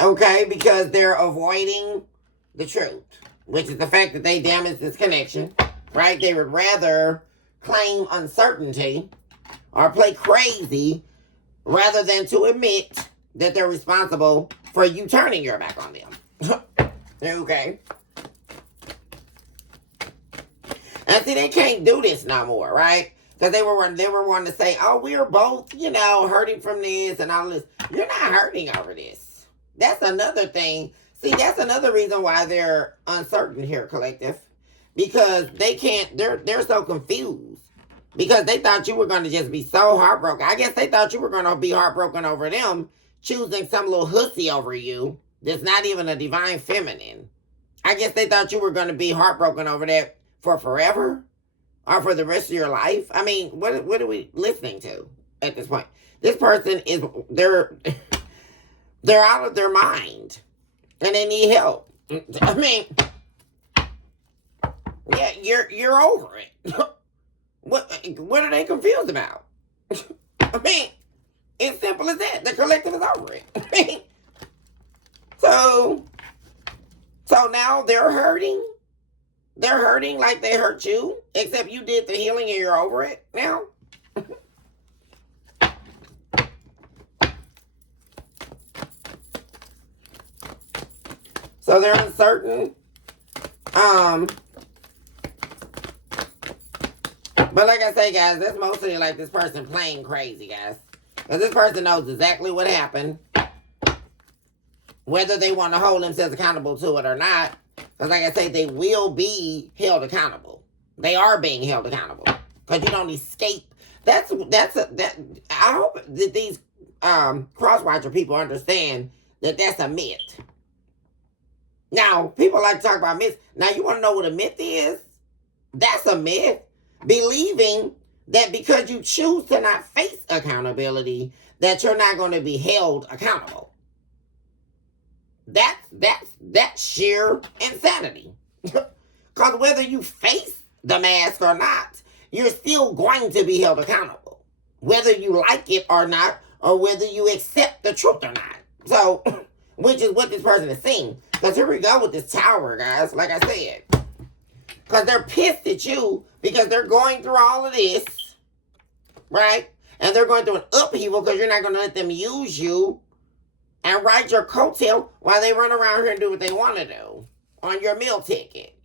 Okay, because they're avoiding the truth, which is the fact that they damaged this connection, right? They would rather claim uncertainty or play crazy rather than to admit that they're responsible for you turning your back on them. Okay. And see, they can't do this no more, right? Because they were wanting to say, oh, we're both, hurting from this and all this. You're not hurting over this. That's another thing. See, that's another reason why they're uncertain here, collective. Because they're so confused. Because they thought you were going to just be so heartbroken. I guess they thought you were going to be heartbroken over them choosing some little hussy over you that's not even a divine feminine. I guess they thought you were going to be heartbroken over that for forever or for the rest of your life. I mean, what are we listening to at this point? This person they're out of their mind and they need help. I mean, yeah, you're over it. What are they confused about? I mean, it's simple as that. The collective is over it. I mean, so now they're hurting. They're hurting like they hurt you, except you did the healing and you're over it now. So they're uncertain. But like I say, guys, that's mostly like this person playing crazy, guys. Because this person knows exactly what happened. Whether they want to hold themselves accountable to it or not. Because like I say, they will be held accountable. They are being held accountable. Because you don't escape. I hope that these cross-watcher people understand that that's a myth. Now, people like to talk about myths. Now, you want to know what a myth is? That's a myth. Believing that because you choose to not face accountability, that you're not going to be held accountable. That's sheer insanity. Because whether you face the mask or not, you're still going to be held accountable. Whether you like it or not, or whether you accept the truth or not. So, which is what this person is saying. Because here we go with this tower, guys, like I said. Because they're pissed at you because they're going through all of this, right? And they're going through an upheaval because you're not going to let them use you and ride your coattail while they run around here and do what they want to do on your meal ticket.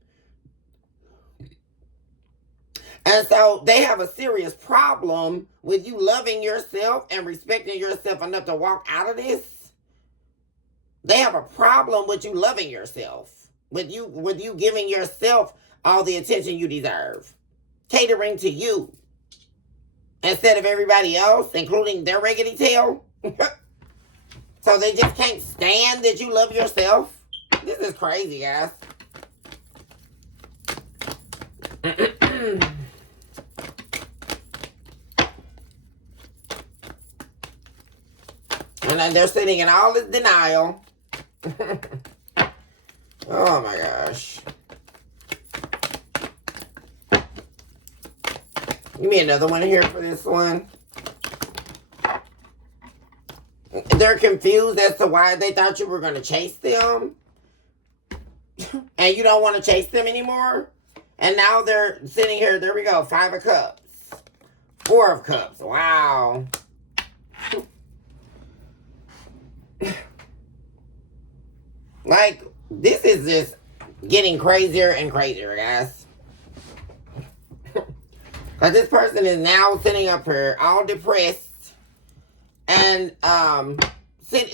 And so they have a serious problem with you loving yourself and respecting yourself enough to walk out of this. They have a problem with you loving yourself, with you giving yourself all the attention you deserve, catering to you instead of everybody else, including their raggedy tail. So they just can't stand that you love yourself. This is crazy, guys. And then they're sitting in all this denial. Oh my gosh. Give me another one here for this one. They're confused as to why they thought you were going to chase them. And you don't want to chase them anymore. And now they're sitting here. There we go. 5 of Cups. 4 of Cups. Wow. Like, this is just getting crazier and crazier, guys. Because this person is now sitting up here all depressed. And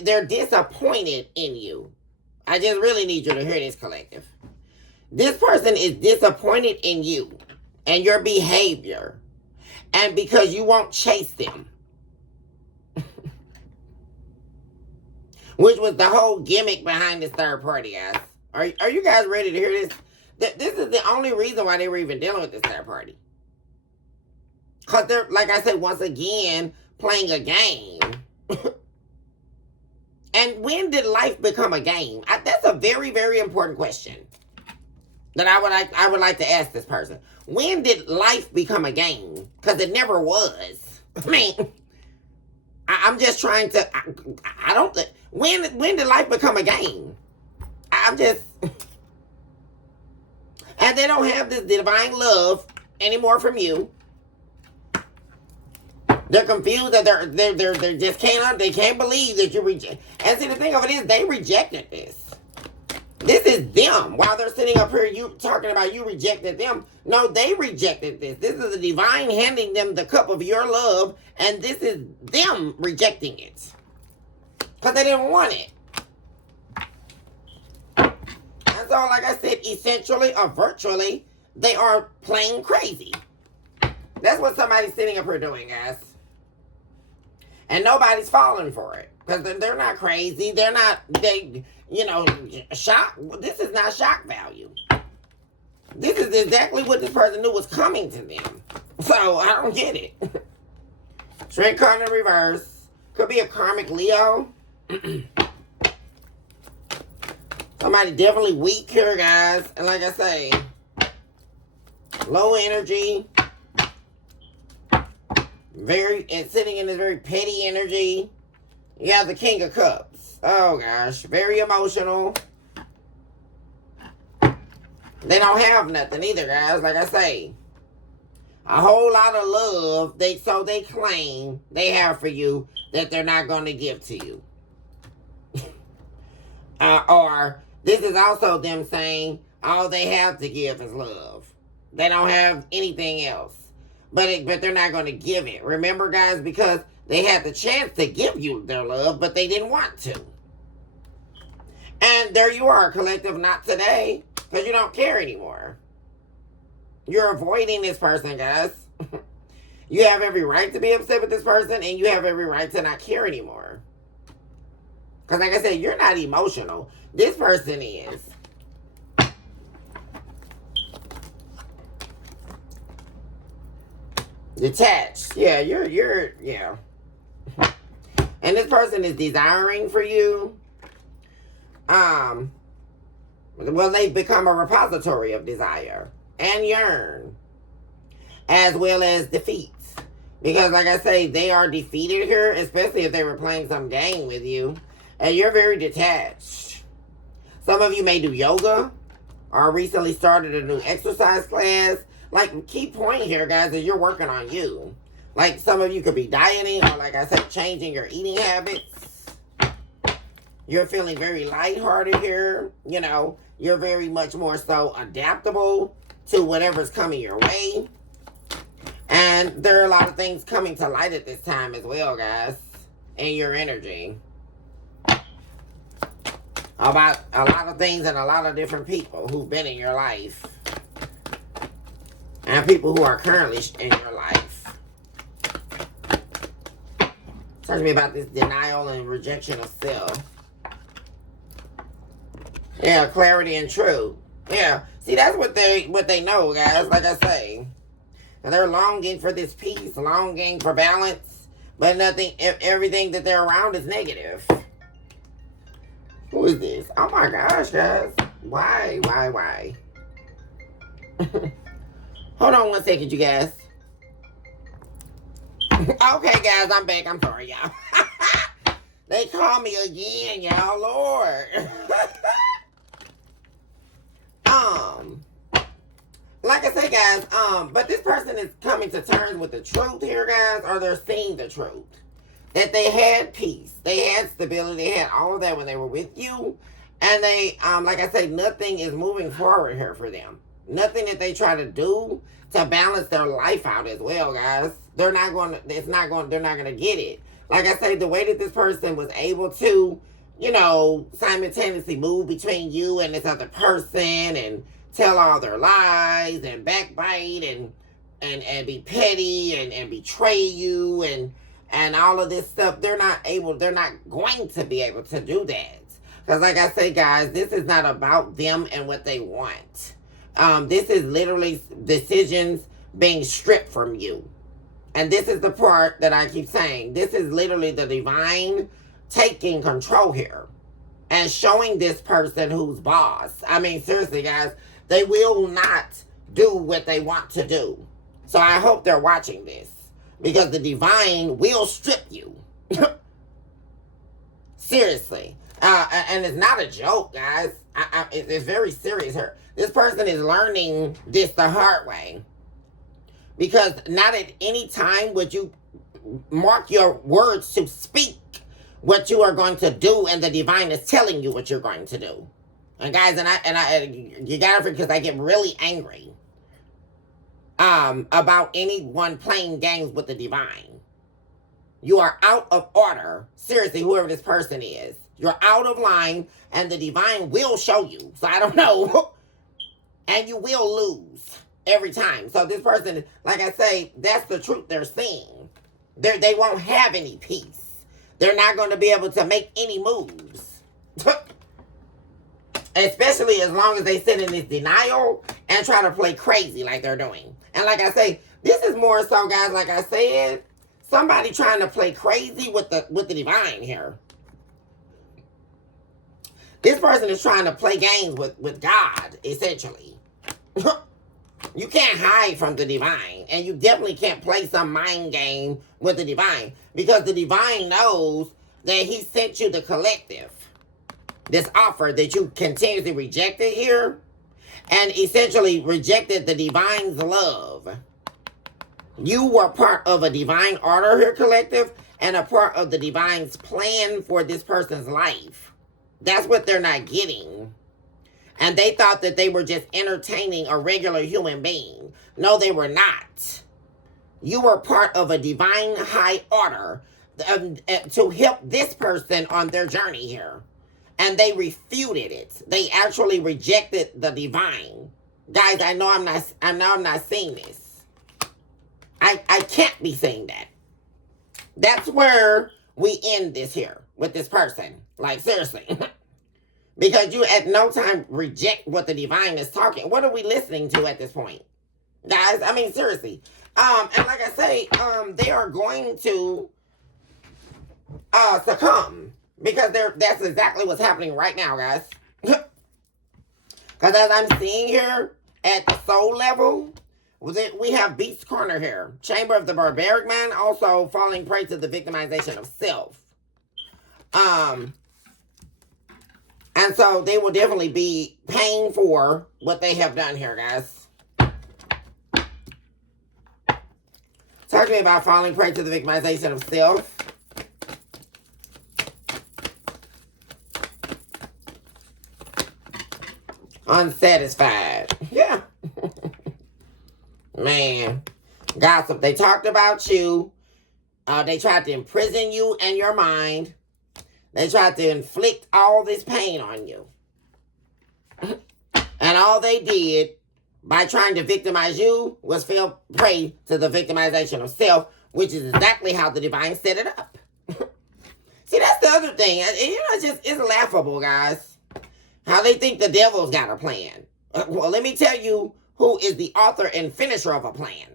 they're disappointed in you. I just really need you to hear this, collective. This person is disappointed in you and your behavior. And because you won't chase them. Which was the whole gimmick behind this third party, guys. Are you guys ready to hear this? This is the only reason why they were even dealing with this third party. Because they're, like I said, once again, playing a game. And when did life become a game? That's a very, very important question that I would like to ask this person. When did life become a game? Because it never was. I mean, I'm just trying to. When did life become a game? I'm just... And they don't have this divine love anymore from you. They're confused that they just can't believe that you reject. And see, the thing of it is, they rejected this. This is them. While they're sitting up here, you talking about you rejected them. No, they rejected this. This is the divine handing them the cup of your love, and this is them rejecting it because they didn't want it. And so, like I said, essentially or virtually, they are playing crazy. That's what somebody's sitting up here doing, guys. And nobody's falling for it. Because they're not crazy. They're not, shock. This is not shock value. This is exactly what this person knew was coming to them. So, I don't get it. Strength card in reverse. Could be a karmic Leo. Somebody definitely weak here, guys. And like I say, low energy. It's sitting in this very petty energy. You have the King of Cups. Oh gosh, very emotional. They don't have nothing either, guys. Like I say, a whole lot of love. They claim they have for you that they're not going to give to you. Or this is also them saying all they have to give is love. They don't have anything else. But they're not going to give it. Remember, guys, because they had the chance to give you their love, but they didn't want to. And there you are, collective, not today, because you don't care anymore. You're avoiding this person, guys. You have every right to be upset with this person, and you have every right to not care anymore. Because like I said, you're not emotional. This person is. Detached. Yeah, yeah. And this person is desiring for you. Well, they've become a repository of desire and yearn, as well as defeats. Because, like I say, they are defeated here, especially if they were playing some game with you, and you're very detached. Some of you may do yoga, or recently started a new exercise class. Like, key point here, guys, is you're working on you. Like, some of you could be dieting, or like I said, changing your eating habits. You're feeling very lighthearted here. You know, you're very much more so adaptable to whatever's coming your way. And there are a lot of things coming to light at this time as well, guys, in your energy. About a lot of things and a lot of different people who've been in your life. And people who are currently in your life. Talk to me about this denial and rejection of self. Yeah, clarity and truth. Yeah, see, that's what they know, guys. Like I say, and they're longing for this peace, longing for balance, but everything that they're around is negative. Who is this? Oh my gosh, guys! Why? Hold on one second, you guys. Okay, guys, I'm back. I'm sorry, y'all. They call me again, y'all. Lord. Like I say, guys, but this person is coming to terms with the truth here, guys, or they're seeing the truth. That they had peace. They had stability. They had all of that when they were with you. And they, like I say, nothing is moving forward here for them. Nothing that they try to do to balance their life out as well, guys. They're not going to get it. Like I say, the way that this person was able to, simultaneously move between you and this other person and tell all their lies and backbite and be petty and betray you and all of this stuff, they're not going to be able to do that. Because like I say, guys, this is not about them and what they want. This is literally decisions being stripped from you. And this is the part that I keep saying. This is literally the divine taking control here. And showing this person who's boss. I mean, seriously, guys, they will not do what they want to do. So I hope they're watching this. Because the divine will strip you. Seriously. And it's not a joke, guys. It's very serious here. This person is learning this the hard way. Because not at any time would you mark your words to speak what you are going to do, and the divine is telling you what you're going to do. And guys, you gotta forget, because I get really angry about anyone playing games with the divine. You are out of order. Seriously, whoever this person is. You're out of line, and the divine will show you. So I don't know. And you will lose every time. So this person, like I say, that's the truth they're seeing. They won't have any peace. They're not going to be able to make any moves. Especially as long as they sit in this denial and try to play crazy like they're doing. And like I say, this is more so, guys, like I said, somebody trying to play crazy with the divine here. This person is trying to play games with God, essentially. You can't hide from the divine. And you definitely can't play some mind game with the divine. Because the divine knows that he sent you the collective. This offer that you continuously rejected here. And essentially rejected the divine's love. You were part of a divine order here, collective. And a part of the divine's plan for this person's life. That's what they're not getting. And they thought that they were just entertaining a regular human being. No, they were not. You were part of a divine high order to help this person on their journey here. And they refuted it. They actually rejected the divine. Guys, I know I'm not saying this. I can't be saying that. That's where we end this here with this person. Like, seriously. Because you at no time reject what the divine is talking. What are we listening to at this point? Guys, I mean, seriously. And like I say, they are going to succumb. Because that's exactly what's happening right now, guys. Because as I'm seeing here, at the soul level, we have Beast Corner here. Chamber of the Barbaric Man, also falling prey to the victimization of self. And so they will definitely be paying for what they have done here, guys. Talk to me about falling prey to the victimization of self. Unsatisfied. Yeah. Man. Gossip. They talked about you. They tried to imprison you and your mind. They tried to inflict all this pain on you. And all they did by trying to victimize you was fall prey to the victimization of self, which is exactly how the divine set it up. See, that's the other thing. It's laughable, guys. How they think the devil's got a plan. Well, let me tell you who is the author and finisher of a plan.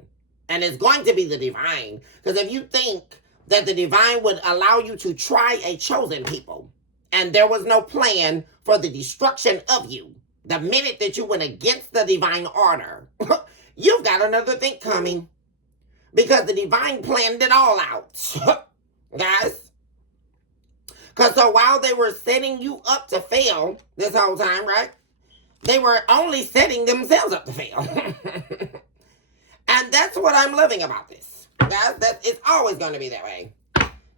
And it's going to be the divine. Because if you think that the divine would allow you to try a chosen people, and there was no plan for the destruction of you, the minute that you went against the divine order, you've got another thing coming. Because the divine planned it all out. Guys. Because so while they were setting you up to fail this whole time, right? They were only setting themselves up to fail. And that's what I'm loving about this. It's always going to be that way.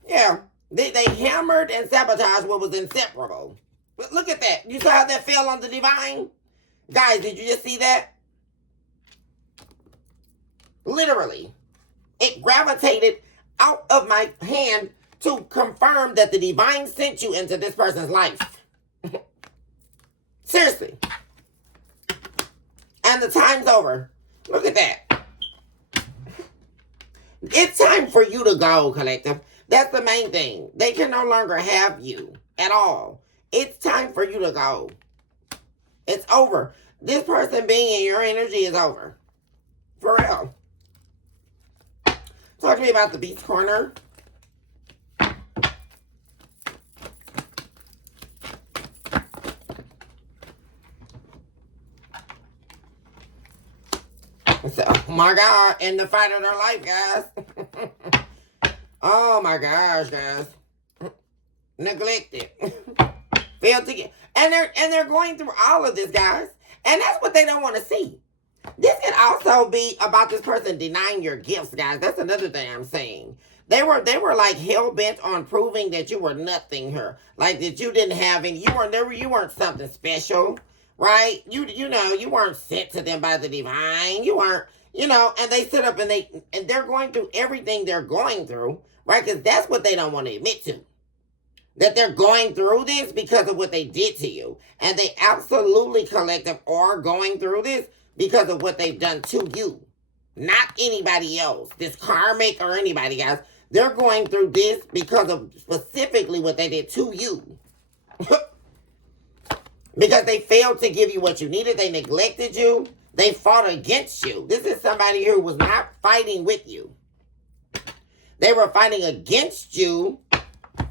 Yeah. They hammered and sabotaged what was inseparable. But look at that. You saw how that fell on the divine? Guys, did you just see that? Literally. It gravitated out of my hand to confirm that the divine sent you into this person's life. Seriously. And the time's over. Look at that. It's time for you to go, collective. That's the main thing. They can no longer have you at all. It's time for you to go. It's over. This person being in your energy is over. For real. Talk to me about the Beast Corner. So, oh my God, in the fight of their life, guys. Oh my gosh, guys. neglected, failed to get, and they're going through all of this, guys, and that's what they don't want to see. This can also be about this person denying your gifts, guys. That's another thing I'm saying. They were like hell bent on proving that you were nothing here, like that you didn't have any. You weren't something special, right? You weren't sent to them by the divine. You weren't, And they sit up and they're going through everything they're going through, right? Because that's what they don't want to admit to. That they're going through this because of what they did to you. And they absolutely, collective, are going through this because of what they've done to you. Not anybody else. This karmic or anybody, guys. They're going through this because of specifically what they did to you. Because they failed to give you what you needed. They neglected you. They fought against you. This is somebody who was not fighting with you. They were fighting against you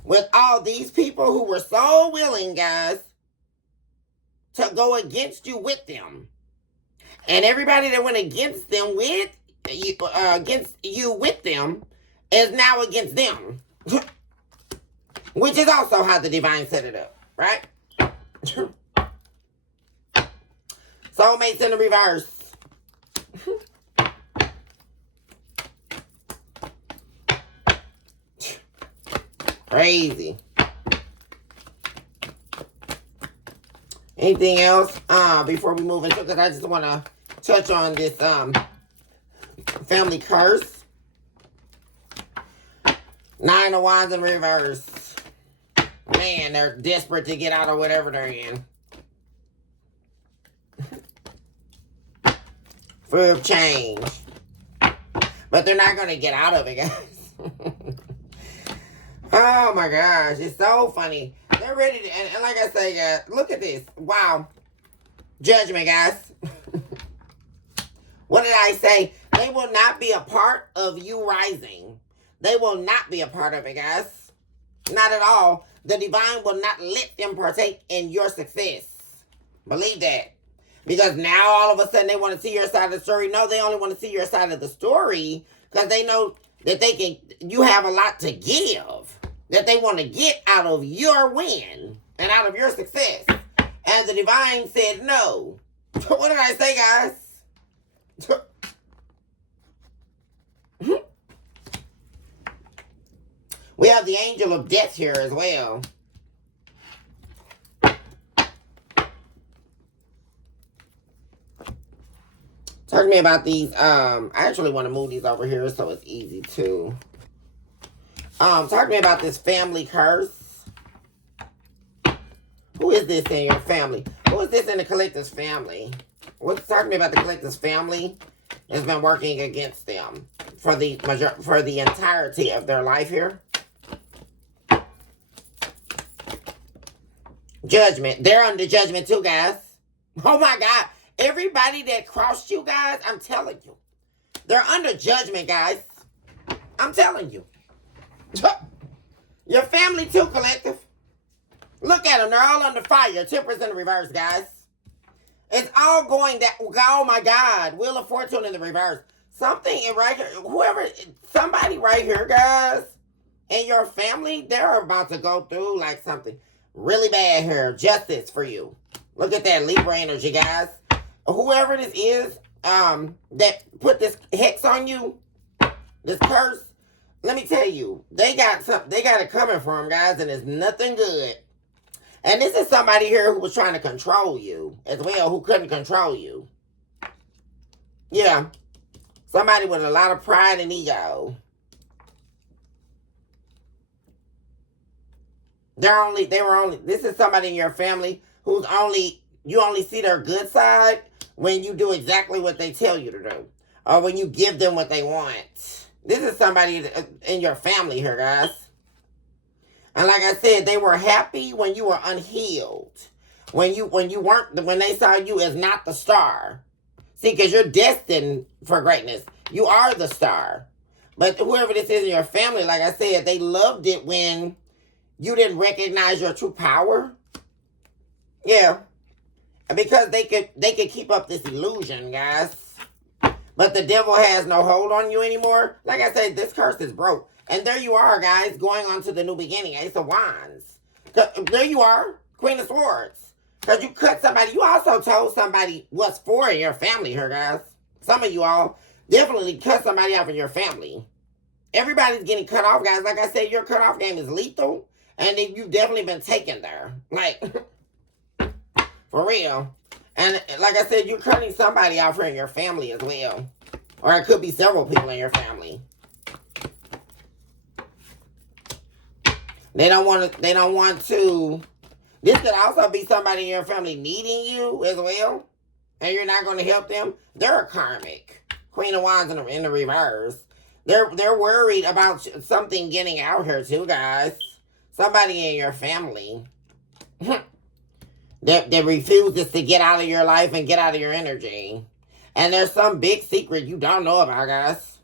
with all these people who were so willing, guys, to go against you with them. And everybody that went against them against you with them is now against them. Which is also how the divine set it up, right? Soulmates in the reverse. Crazy. Anything else before we move into, because I just want to touch on this family curse. 9 of Wands in reverse. Man, they're desperate to get out of whatever they're in. Free of change. But they're not going to get out of it, guys. Oh my gosh, it's so funny. They're ready to, and like I say, guys, look at this. Wow. Judgment, guys. What did I say? They will not be a part of you rising. They will not be a part of it, guys. Not at all. The divine will not let them partake in your success. Believe that. Because now all of a sudden they want to see your side of the story. No, they only want to see your side of the story because they know that you have a lot to give. That they want to get out of your win and out of your success. And the divine said no. What did I say, guys? We have the angel of death here as well. Talk to me about these. I actually want to move these over here so it's easy to. Talk to me about this family curse. Who is this in your family? Who is this in the collective's family? Talk to me about the collective's family has been working against them for the entirety of their life here. Judgment. They're under judgment too, guys. Oh my God. Everybody that crossed you, guys, I'm telling you. They're under judgment, guys. I'm telling you. Your family too, collective. Look at them. They're all under fire. Temperance in the reverse, guys. It's all going that. Oh my God. Wheel of Fortune in the reverse. Something right here. Somebody right here, guys, in your family, they're about to go through like something really bad here. Justice for you. Look at that Libra energy, guys. Whoever this is, that put this hex on you, this curse, let me tell you, they got it coming for them, guys, and it's nothing good. And this is somebody here who was trying to control you as well, who couldn't control you. Yeah. Somebody with a lot of pride and ego. This is somebody in your family who's you only see their good side when you do exactly what they tell you to do. Or when you give them what they want. This is somebody in your family here, guys. And like I said, they were happy when you were unhealed. When they saw you as not the star. See, because you're destined for greatness. You are the star. But whoever this is in your family, like I said, they loved it when you didn't recognize your true power. Yeah. Because they could keep up this illusion, guys. But the devil has no hold on you anymore. Like I said, this curse is broke. And there you are, guys, going on to the new beginning. Ace of Wands. There you are, Queen of Swords. Because you cut somebody. You also told somebody what's for in your family here, guys. Some of you all definitely cut somebody off in your family. Everybody's getting cut off, guys. Like I said, your cutoff game is lethal. And you've definitely been taken there. Like, for real. And like I said, you're cutting somebody off here in your family as well. Or it could be several people in your family. They don't want to. This could also be somebody in your family needing you as well. And you're not going to help them. They're a karmic. Queen of Wands in the reverse. They're worried about something getting out here too, guys. Somebody in your family that refuses to get out of your life and get out of your energy. And there's some big secret you don't know about, guys.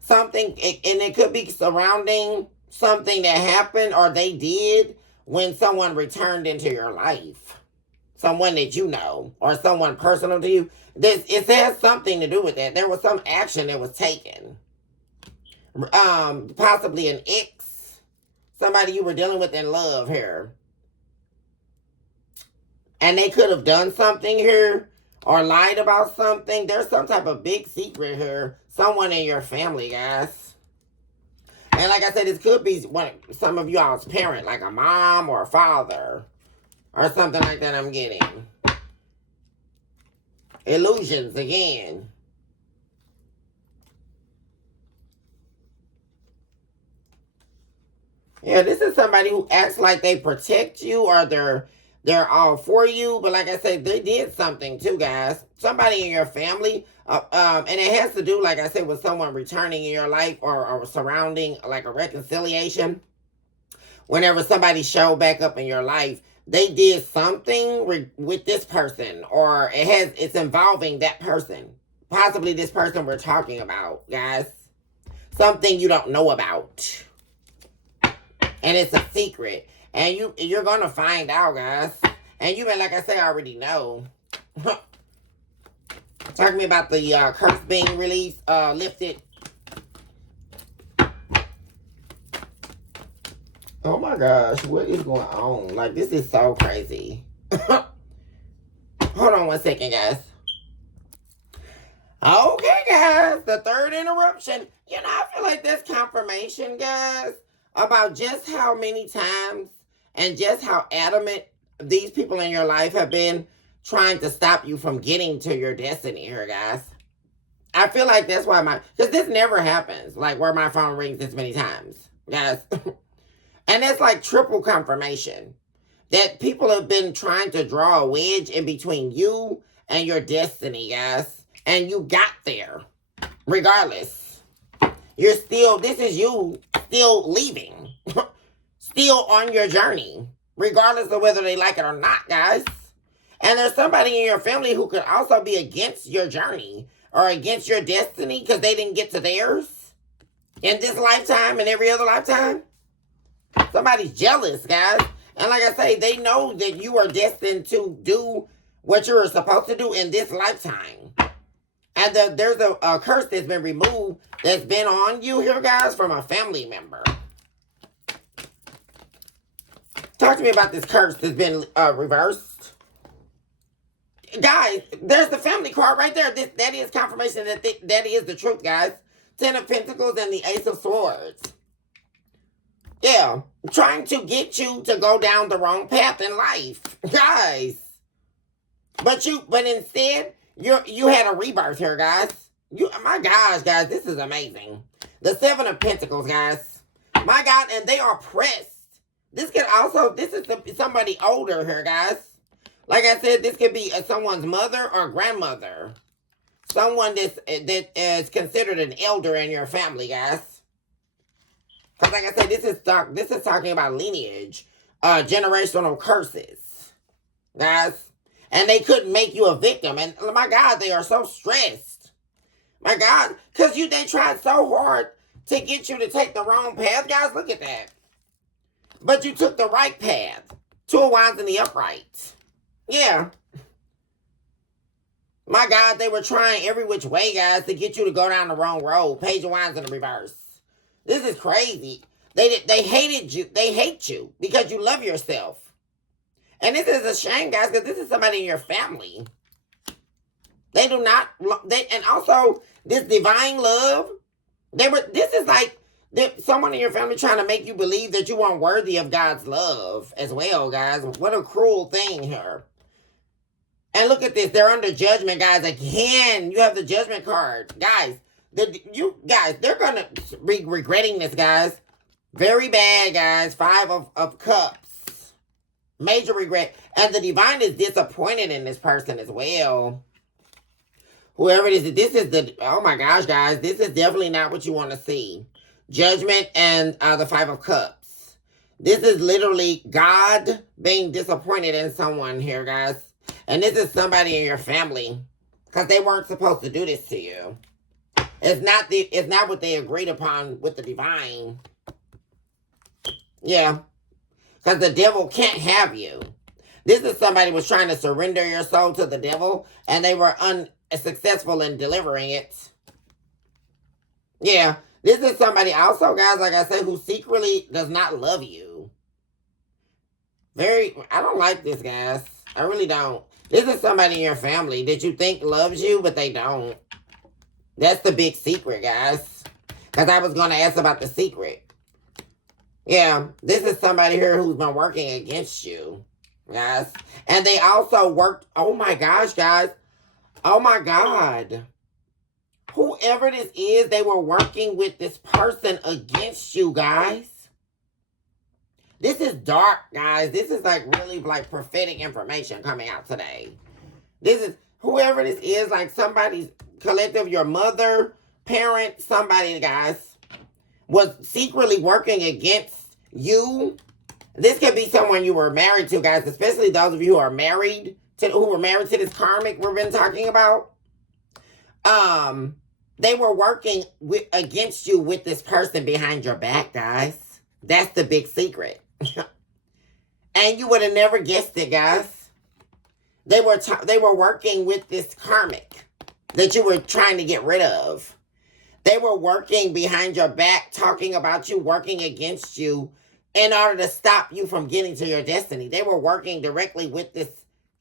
Something, and it could be surrounding something that happened or they did when someone returned into your life. Someone that you know or someone personal to you. It has something to do with that. There was some action that was taken. Possibly an ex. Somebody you were dealing with in love here. And they could have done something here or lied about something. There's some type of big secret here. Someone in your family, guys. And like I said, this could be some of y'all's parent, like a mom or a father. Or something like that I'm getting. Illusions again. Yeah, this is somebody who acts like they protect you or they're all for you. But like I said, they did something too, guys. Somebody in your family. And it has to do, like I said, with someone returning in your life or surrounding like a reconciliation. Whenever somebody showed back up in your life, they did something with this person or it's involving that person. Possibly this person we're talking about, guys. Something you don't know about. And it's a secret. And you're going to find out, guys. And you may, like I say, already know. Talk to me about the curse being released, lifted. Oh my gosh, what is going on? Like, this is so crazy. Hold on one second, guys. Okay, guys, the third interruption. You know, I feel like that's confirmation, guys, about just how many times and just how adamant these people in your life have been trying to stop you from getting to your destiny here, guys. I feel like that's why because this never happens, like where my phone rings this many times, guys. And it's like triple confirmation that people have been trying to draw a wedge in between you and your destiny, guys. And you got there. Regardless. This is you still leaving. Still on your journey. Regardless of whether they like it or not, guys. And there's somebody in your family who could also be against your journey or against your destiny because they didn't get to theirs in this lifetime and every other lifetime. Somebody's jealous, guys. And like I say, they know that you are destined to do what you were supposed to do in this lifetime. And there's a curse that's been removed that's been on you here, guys, from a family member. Talk to me about this curse that's been reversed. Guys, there's the family card right there. That is confirmation that is the truth, guys. Ten of Pentacles and the Ace of Swords. Yeah, trying to get you to go down the wrong path in life, guys. But instead, you had a rebirth here, guys. My gosh, guys, this is amazing. The Seven of Pentacles, guys. My God, and they are pressed. This is somebody older here, guys. Like I said, this could be someone's mother or grandmother. Someone that is considered an elder in your family, guys. Because like I said, this is talking about lineage, generational curses, guys. And they couldn't make you a victim. And my God, they are so stressed. My God, because they tried so hard to get you to take the wrong path, guys. Look at that. But you took the right path. Two of Wands in the upright. Yeah. My God, they were trying every which way, guys, to get you to go down the wrong road. Page of Wands in the reverse. This is crazy. They hated you. They hate you because you love yourself. And this is a shame, guys, because this is somebody in your family. They do not. And also this divine love. This is like someone in your family trying to make you believe that you aren't worthy of God's love as well, guys. What a cruel thing here. And look at this. They're under judgment, guys. Again, you have the judgment card. Guys, they're going to be regretting this, guys. Very bad, guys. 5 of Cups. Major regret. And the divine is disappointed in this person as well. Whoever it is, this is oh my gosh, guys. This is definitely not what you want to see. Judgment and the 5 of Cups. This is literally God being disappointed in someone here, guys. And this is somebody in your family. Because they weren't supposed to do this to you. It's not what they agreed upon with the divine. Yeah. Because the devil can't have you. This is somebody who was trying to surrender your soul to the devil. And they were unsuccessful in delivering it. Yeah. This is somebody also, guys, like I said, who secretly does not love you. I don't like this, guys. I really don't. This is somebody in your family that you think loves you, but they don't. That's the big secret, guys. Because I was going to ask about the secret. Yeah, this is somebody here who's been working against you, guys. And they also worked, oh my gosh, guys. Oh my God. Whoever this is, they were working with this person against you, guys. This is dark, guys. This is like really like prophetic information coming out today. This is, whoever this is, like somebody's collective, your mother, parent, somebody, guys, was secretly working against you. This could be someone you were married to, guys, especially those of you who are married to, who were married to this karmic we've been talking about. They were working against you with this person behind your back, guys. That's the big secret. And you would have never guessed it, guys. They were working with this karmic that you were trying to get rid of. They were working behind your back, talking about you, working against you in order to stop you from getting to your destiny. They were working directly with this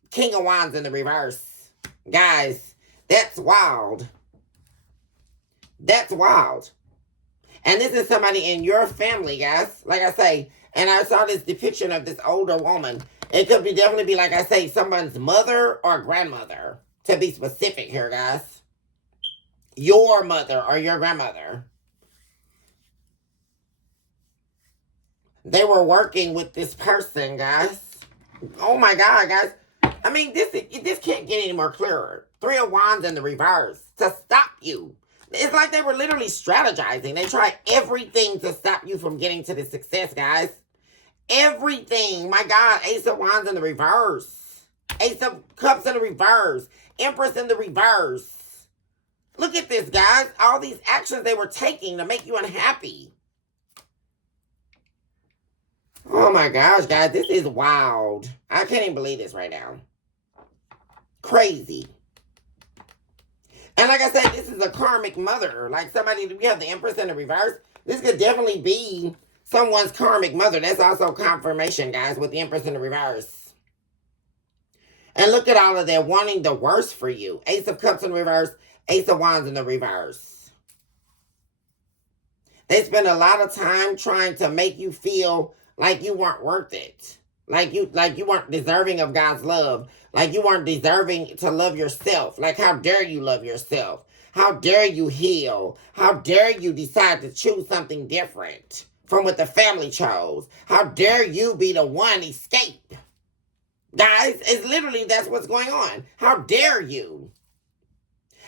King of Wands in the reverse. Guys, that's wild. That's wild. And this is somebody in your family, guys. Like I say, and I saw this depiction of this older woman. It could be definitely be, like I say, someone's mother or grandmother. To be specific here, guys. Your mother or your grandmother. They were working with this person, guys. Oh my God, guys. I mean, this can't get any more clearer. 3 of Wands in the reverse. To stop you. It's like they were literally strategizing. They tried everything to stop you from getting to the success, guys. Everything. My God. Ace of Wands in the reverse. Ace of Cups in the reverse. Empress in the reverse. Look at this, guys. All these actions they were taking to make you unhappy. Oh my gosh, guys. This is wild. I can't even believe this right now. Crazy. And like I said, this is a karmic mother. Like somebody, we have the Empress in the reverse. This could definitely be someone's karmic mother. That's also confirmation, guys, with the Empress in the reverse. And look at all of that, wanting the worst for you. Ace of Cups in reverse, Ace of Wands in the reverse. They spend a lot of time trying to make you feel like you weren't worth it. Like you weren't deserving of God's love. Like you weren't deserving to love yourself. Like how dare you love yourself? How dare you heal? How dare you decide to choose something different from what the family chose? How dare you be the one escape? Guys, it's literally, that's what's going on. How dare you?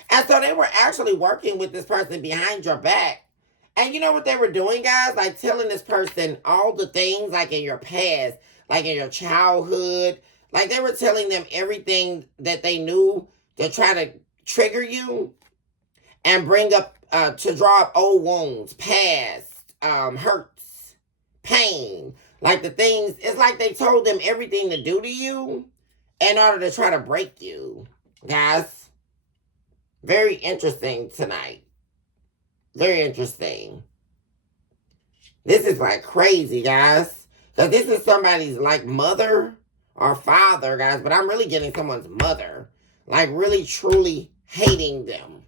And so they were actually working with this person behind your back. And you know what they were doing, guys? Like telling this person all the things like in your past, like in your childhood. Like they were telling them everything that they knew to try to trigger you and bring up, to draw up old wounds, past, hurts, pain. Like the things, it's like they told them everything to do to you in order to try to break you. Guys, very interesting tonight. Very interesting. This is like crazy, guys. Because this is somebody's like mother or father, guys. But I'm really getting someone's mother. Like really, truly hating them.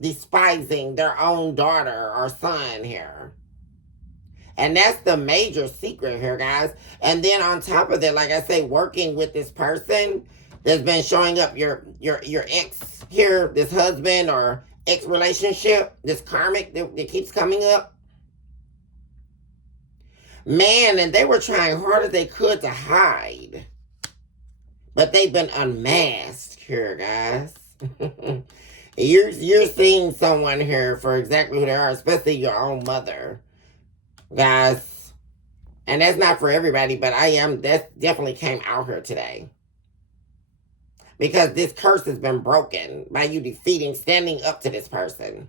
Despising their own daughter or son here. And that's the major secret here, guys. And then on top of that, like I say, working with this person that's been showing up your ex here, this husband or ex relationship, this karmic that keeps coming up. Man, and they were trying hard as they could to hide. But they've been unmasked here, guys. You're seeing someone here for exactly who they are, especially your own mother. Guys, and that's not for everybody, but that definitely came out here today. Because this curse has been broken by you standing up to this person.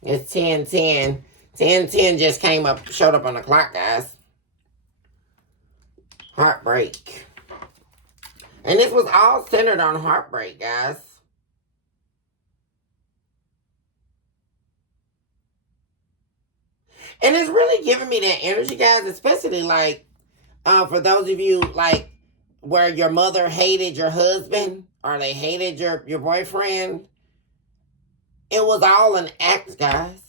It's 10:10. 10:10 just showed up on the clock, guys. Heartbreak. And this was all centered on heartbreak, guys. And it's really giving me that energy, guys, especially like for those of you like where your mother hated your husband or they hated your boyfriend. It was all an act, guys.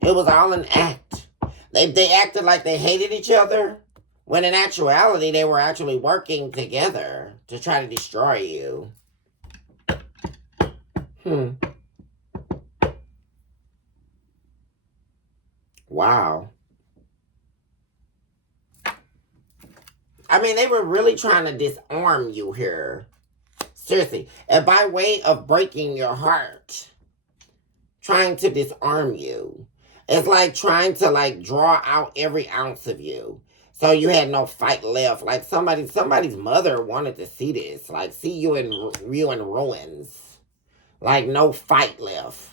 It was all an act. They acted like they hated each other, when in actuality, they were actually working together to try to destroy you. Wow. I mean, they were really trying to disarm you here. Seriously. And by way of breaking your heart. Trying to disarm you. It's like trying to like draw out every ounce of you. So you had no fight left. Like somebody's mother wanted to see this. Like see you in ruins. Like no fight left.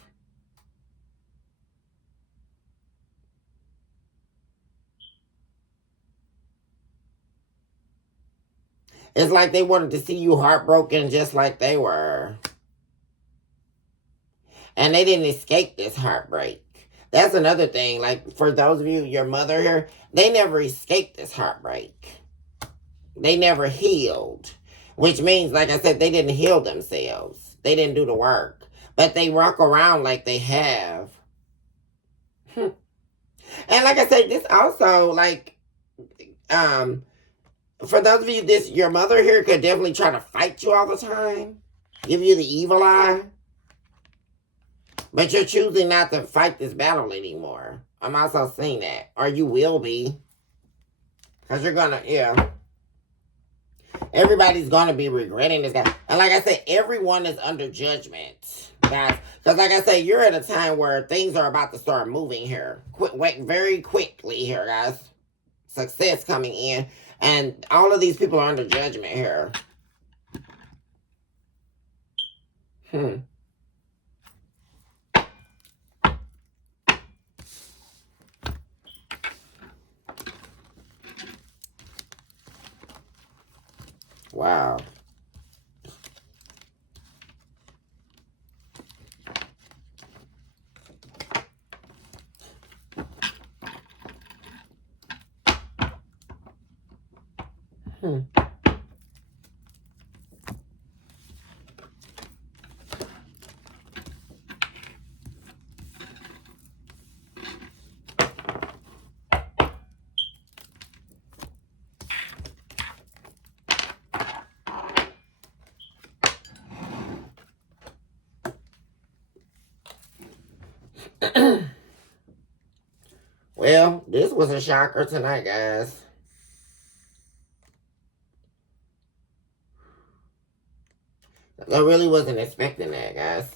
It's like they wanted to see you heartbroken just like they were. And they didn't escape this heartbreak. That's another thing. Like, for those of you, your mother here, they never escaped this heartbreak. They never healed. Which means, like I said, they didn't heal themselves. They didn't do the work. But they walk around like they have. And like I said, this also, like, for those of you, your mother here could definitely try to fight you all the time. Give you the evil eye. But you're choosing not to fight this battle anymore. I'm also seeing that. Or you will be. Because you're going to, yeah. Everybody's going to be regretting this guy. And like I said, everyone is under judgment, guys. Because like I said, you're at a time where things are about to start moving here. Very quickly here, guys. Success coming in. And all of these people are under judgment here. Wow. Well, this was a shocker tonight, guys. I really wasn't expecting that, guys.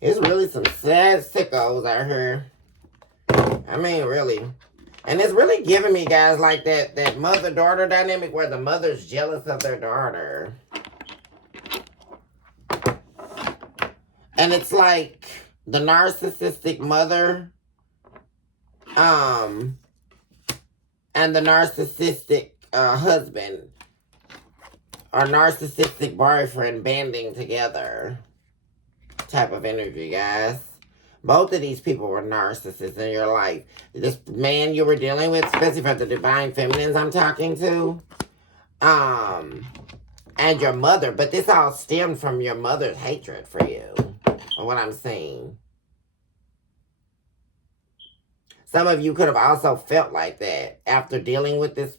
It's really some sad sickos out here. I mean, really. And it's really giving me, guys, like that mother-daughter dynamic where the mother's jealous of their daughter. And it's like the narcissistic mother, and the narcissistic husband or narcissistic boyfriend banding together type of energy, guys. Both of these people were narcissists in your life. This man you were dealing with, especially for the divine feminines I'm talking to, and your mother. But this all stemmed from your mother's hatred for you, what I'm saying. Some of you could have also felt like that after dealing with this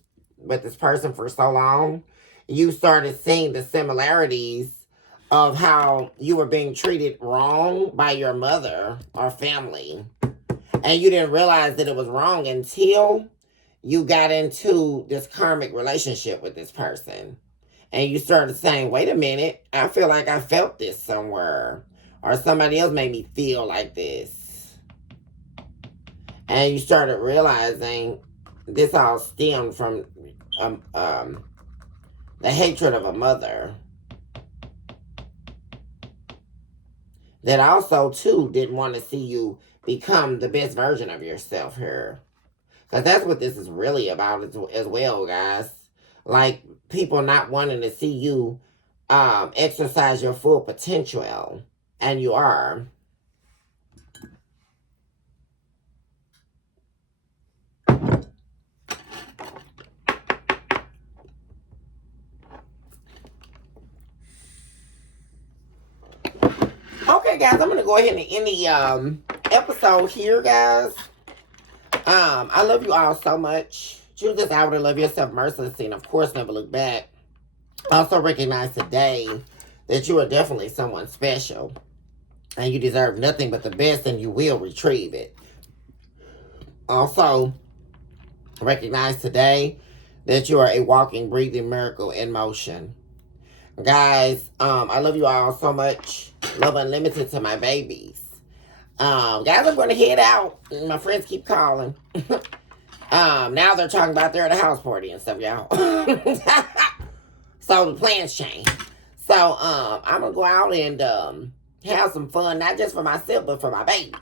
person for so long. You started seeing the similarities of how you were being treated wrong by your mother or family. And you didn't realize that it was wrong until you got into this karmic relationship with this person. And you started saying, wait a minute, I feel like I felt this somewhere. Or somebody else made me feel like this. And you started realizing this all stemmed from the hatred of a mother. That also, too, didn't want to see you become the best version of yourself here. Because that's what this is really about as well, guys. Like, people not wanting to see you exercise your full potential. And you are. Okay, guys, I'm going to go ahead and end the episode here, guys. I love you all so much. Choose this hour to love yourself mercilessly, and of course, never look back. Also recognize today that you are definitely someone special, and you deserve nothing but the best, and you will retrieve it. Also, recognize today that you are a walking, breathing miracle in motion. Guys, I love you all so much. Love unlimited to my babies. Guys, I'm going to head out. My friends keep calling. Now they're talking about they're at a house party and stuff, y'all. So the plans change. So, I'm going to go out and have some fun, not just for myself, but for my babies.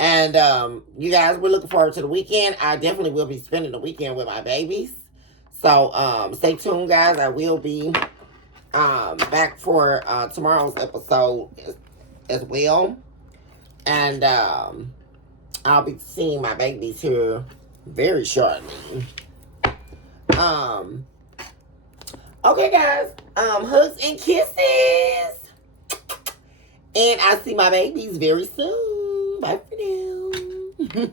And you guys, we're looking forward to the weekend. I definitely will be spending the weekend with my babies. So, stay tuned, guys. I will be back for tomorrow's episode as well. And I'll be seeing my babies here very shortly. Okay, guys. Hugs and kisses. And I'll see my babies very soon. Bye for now.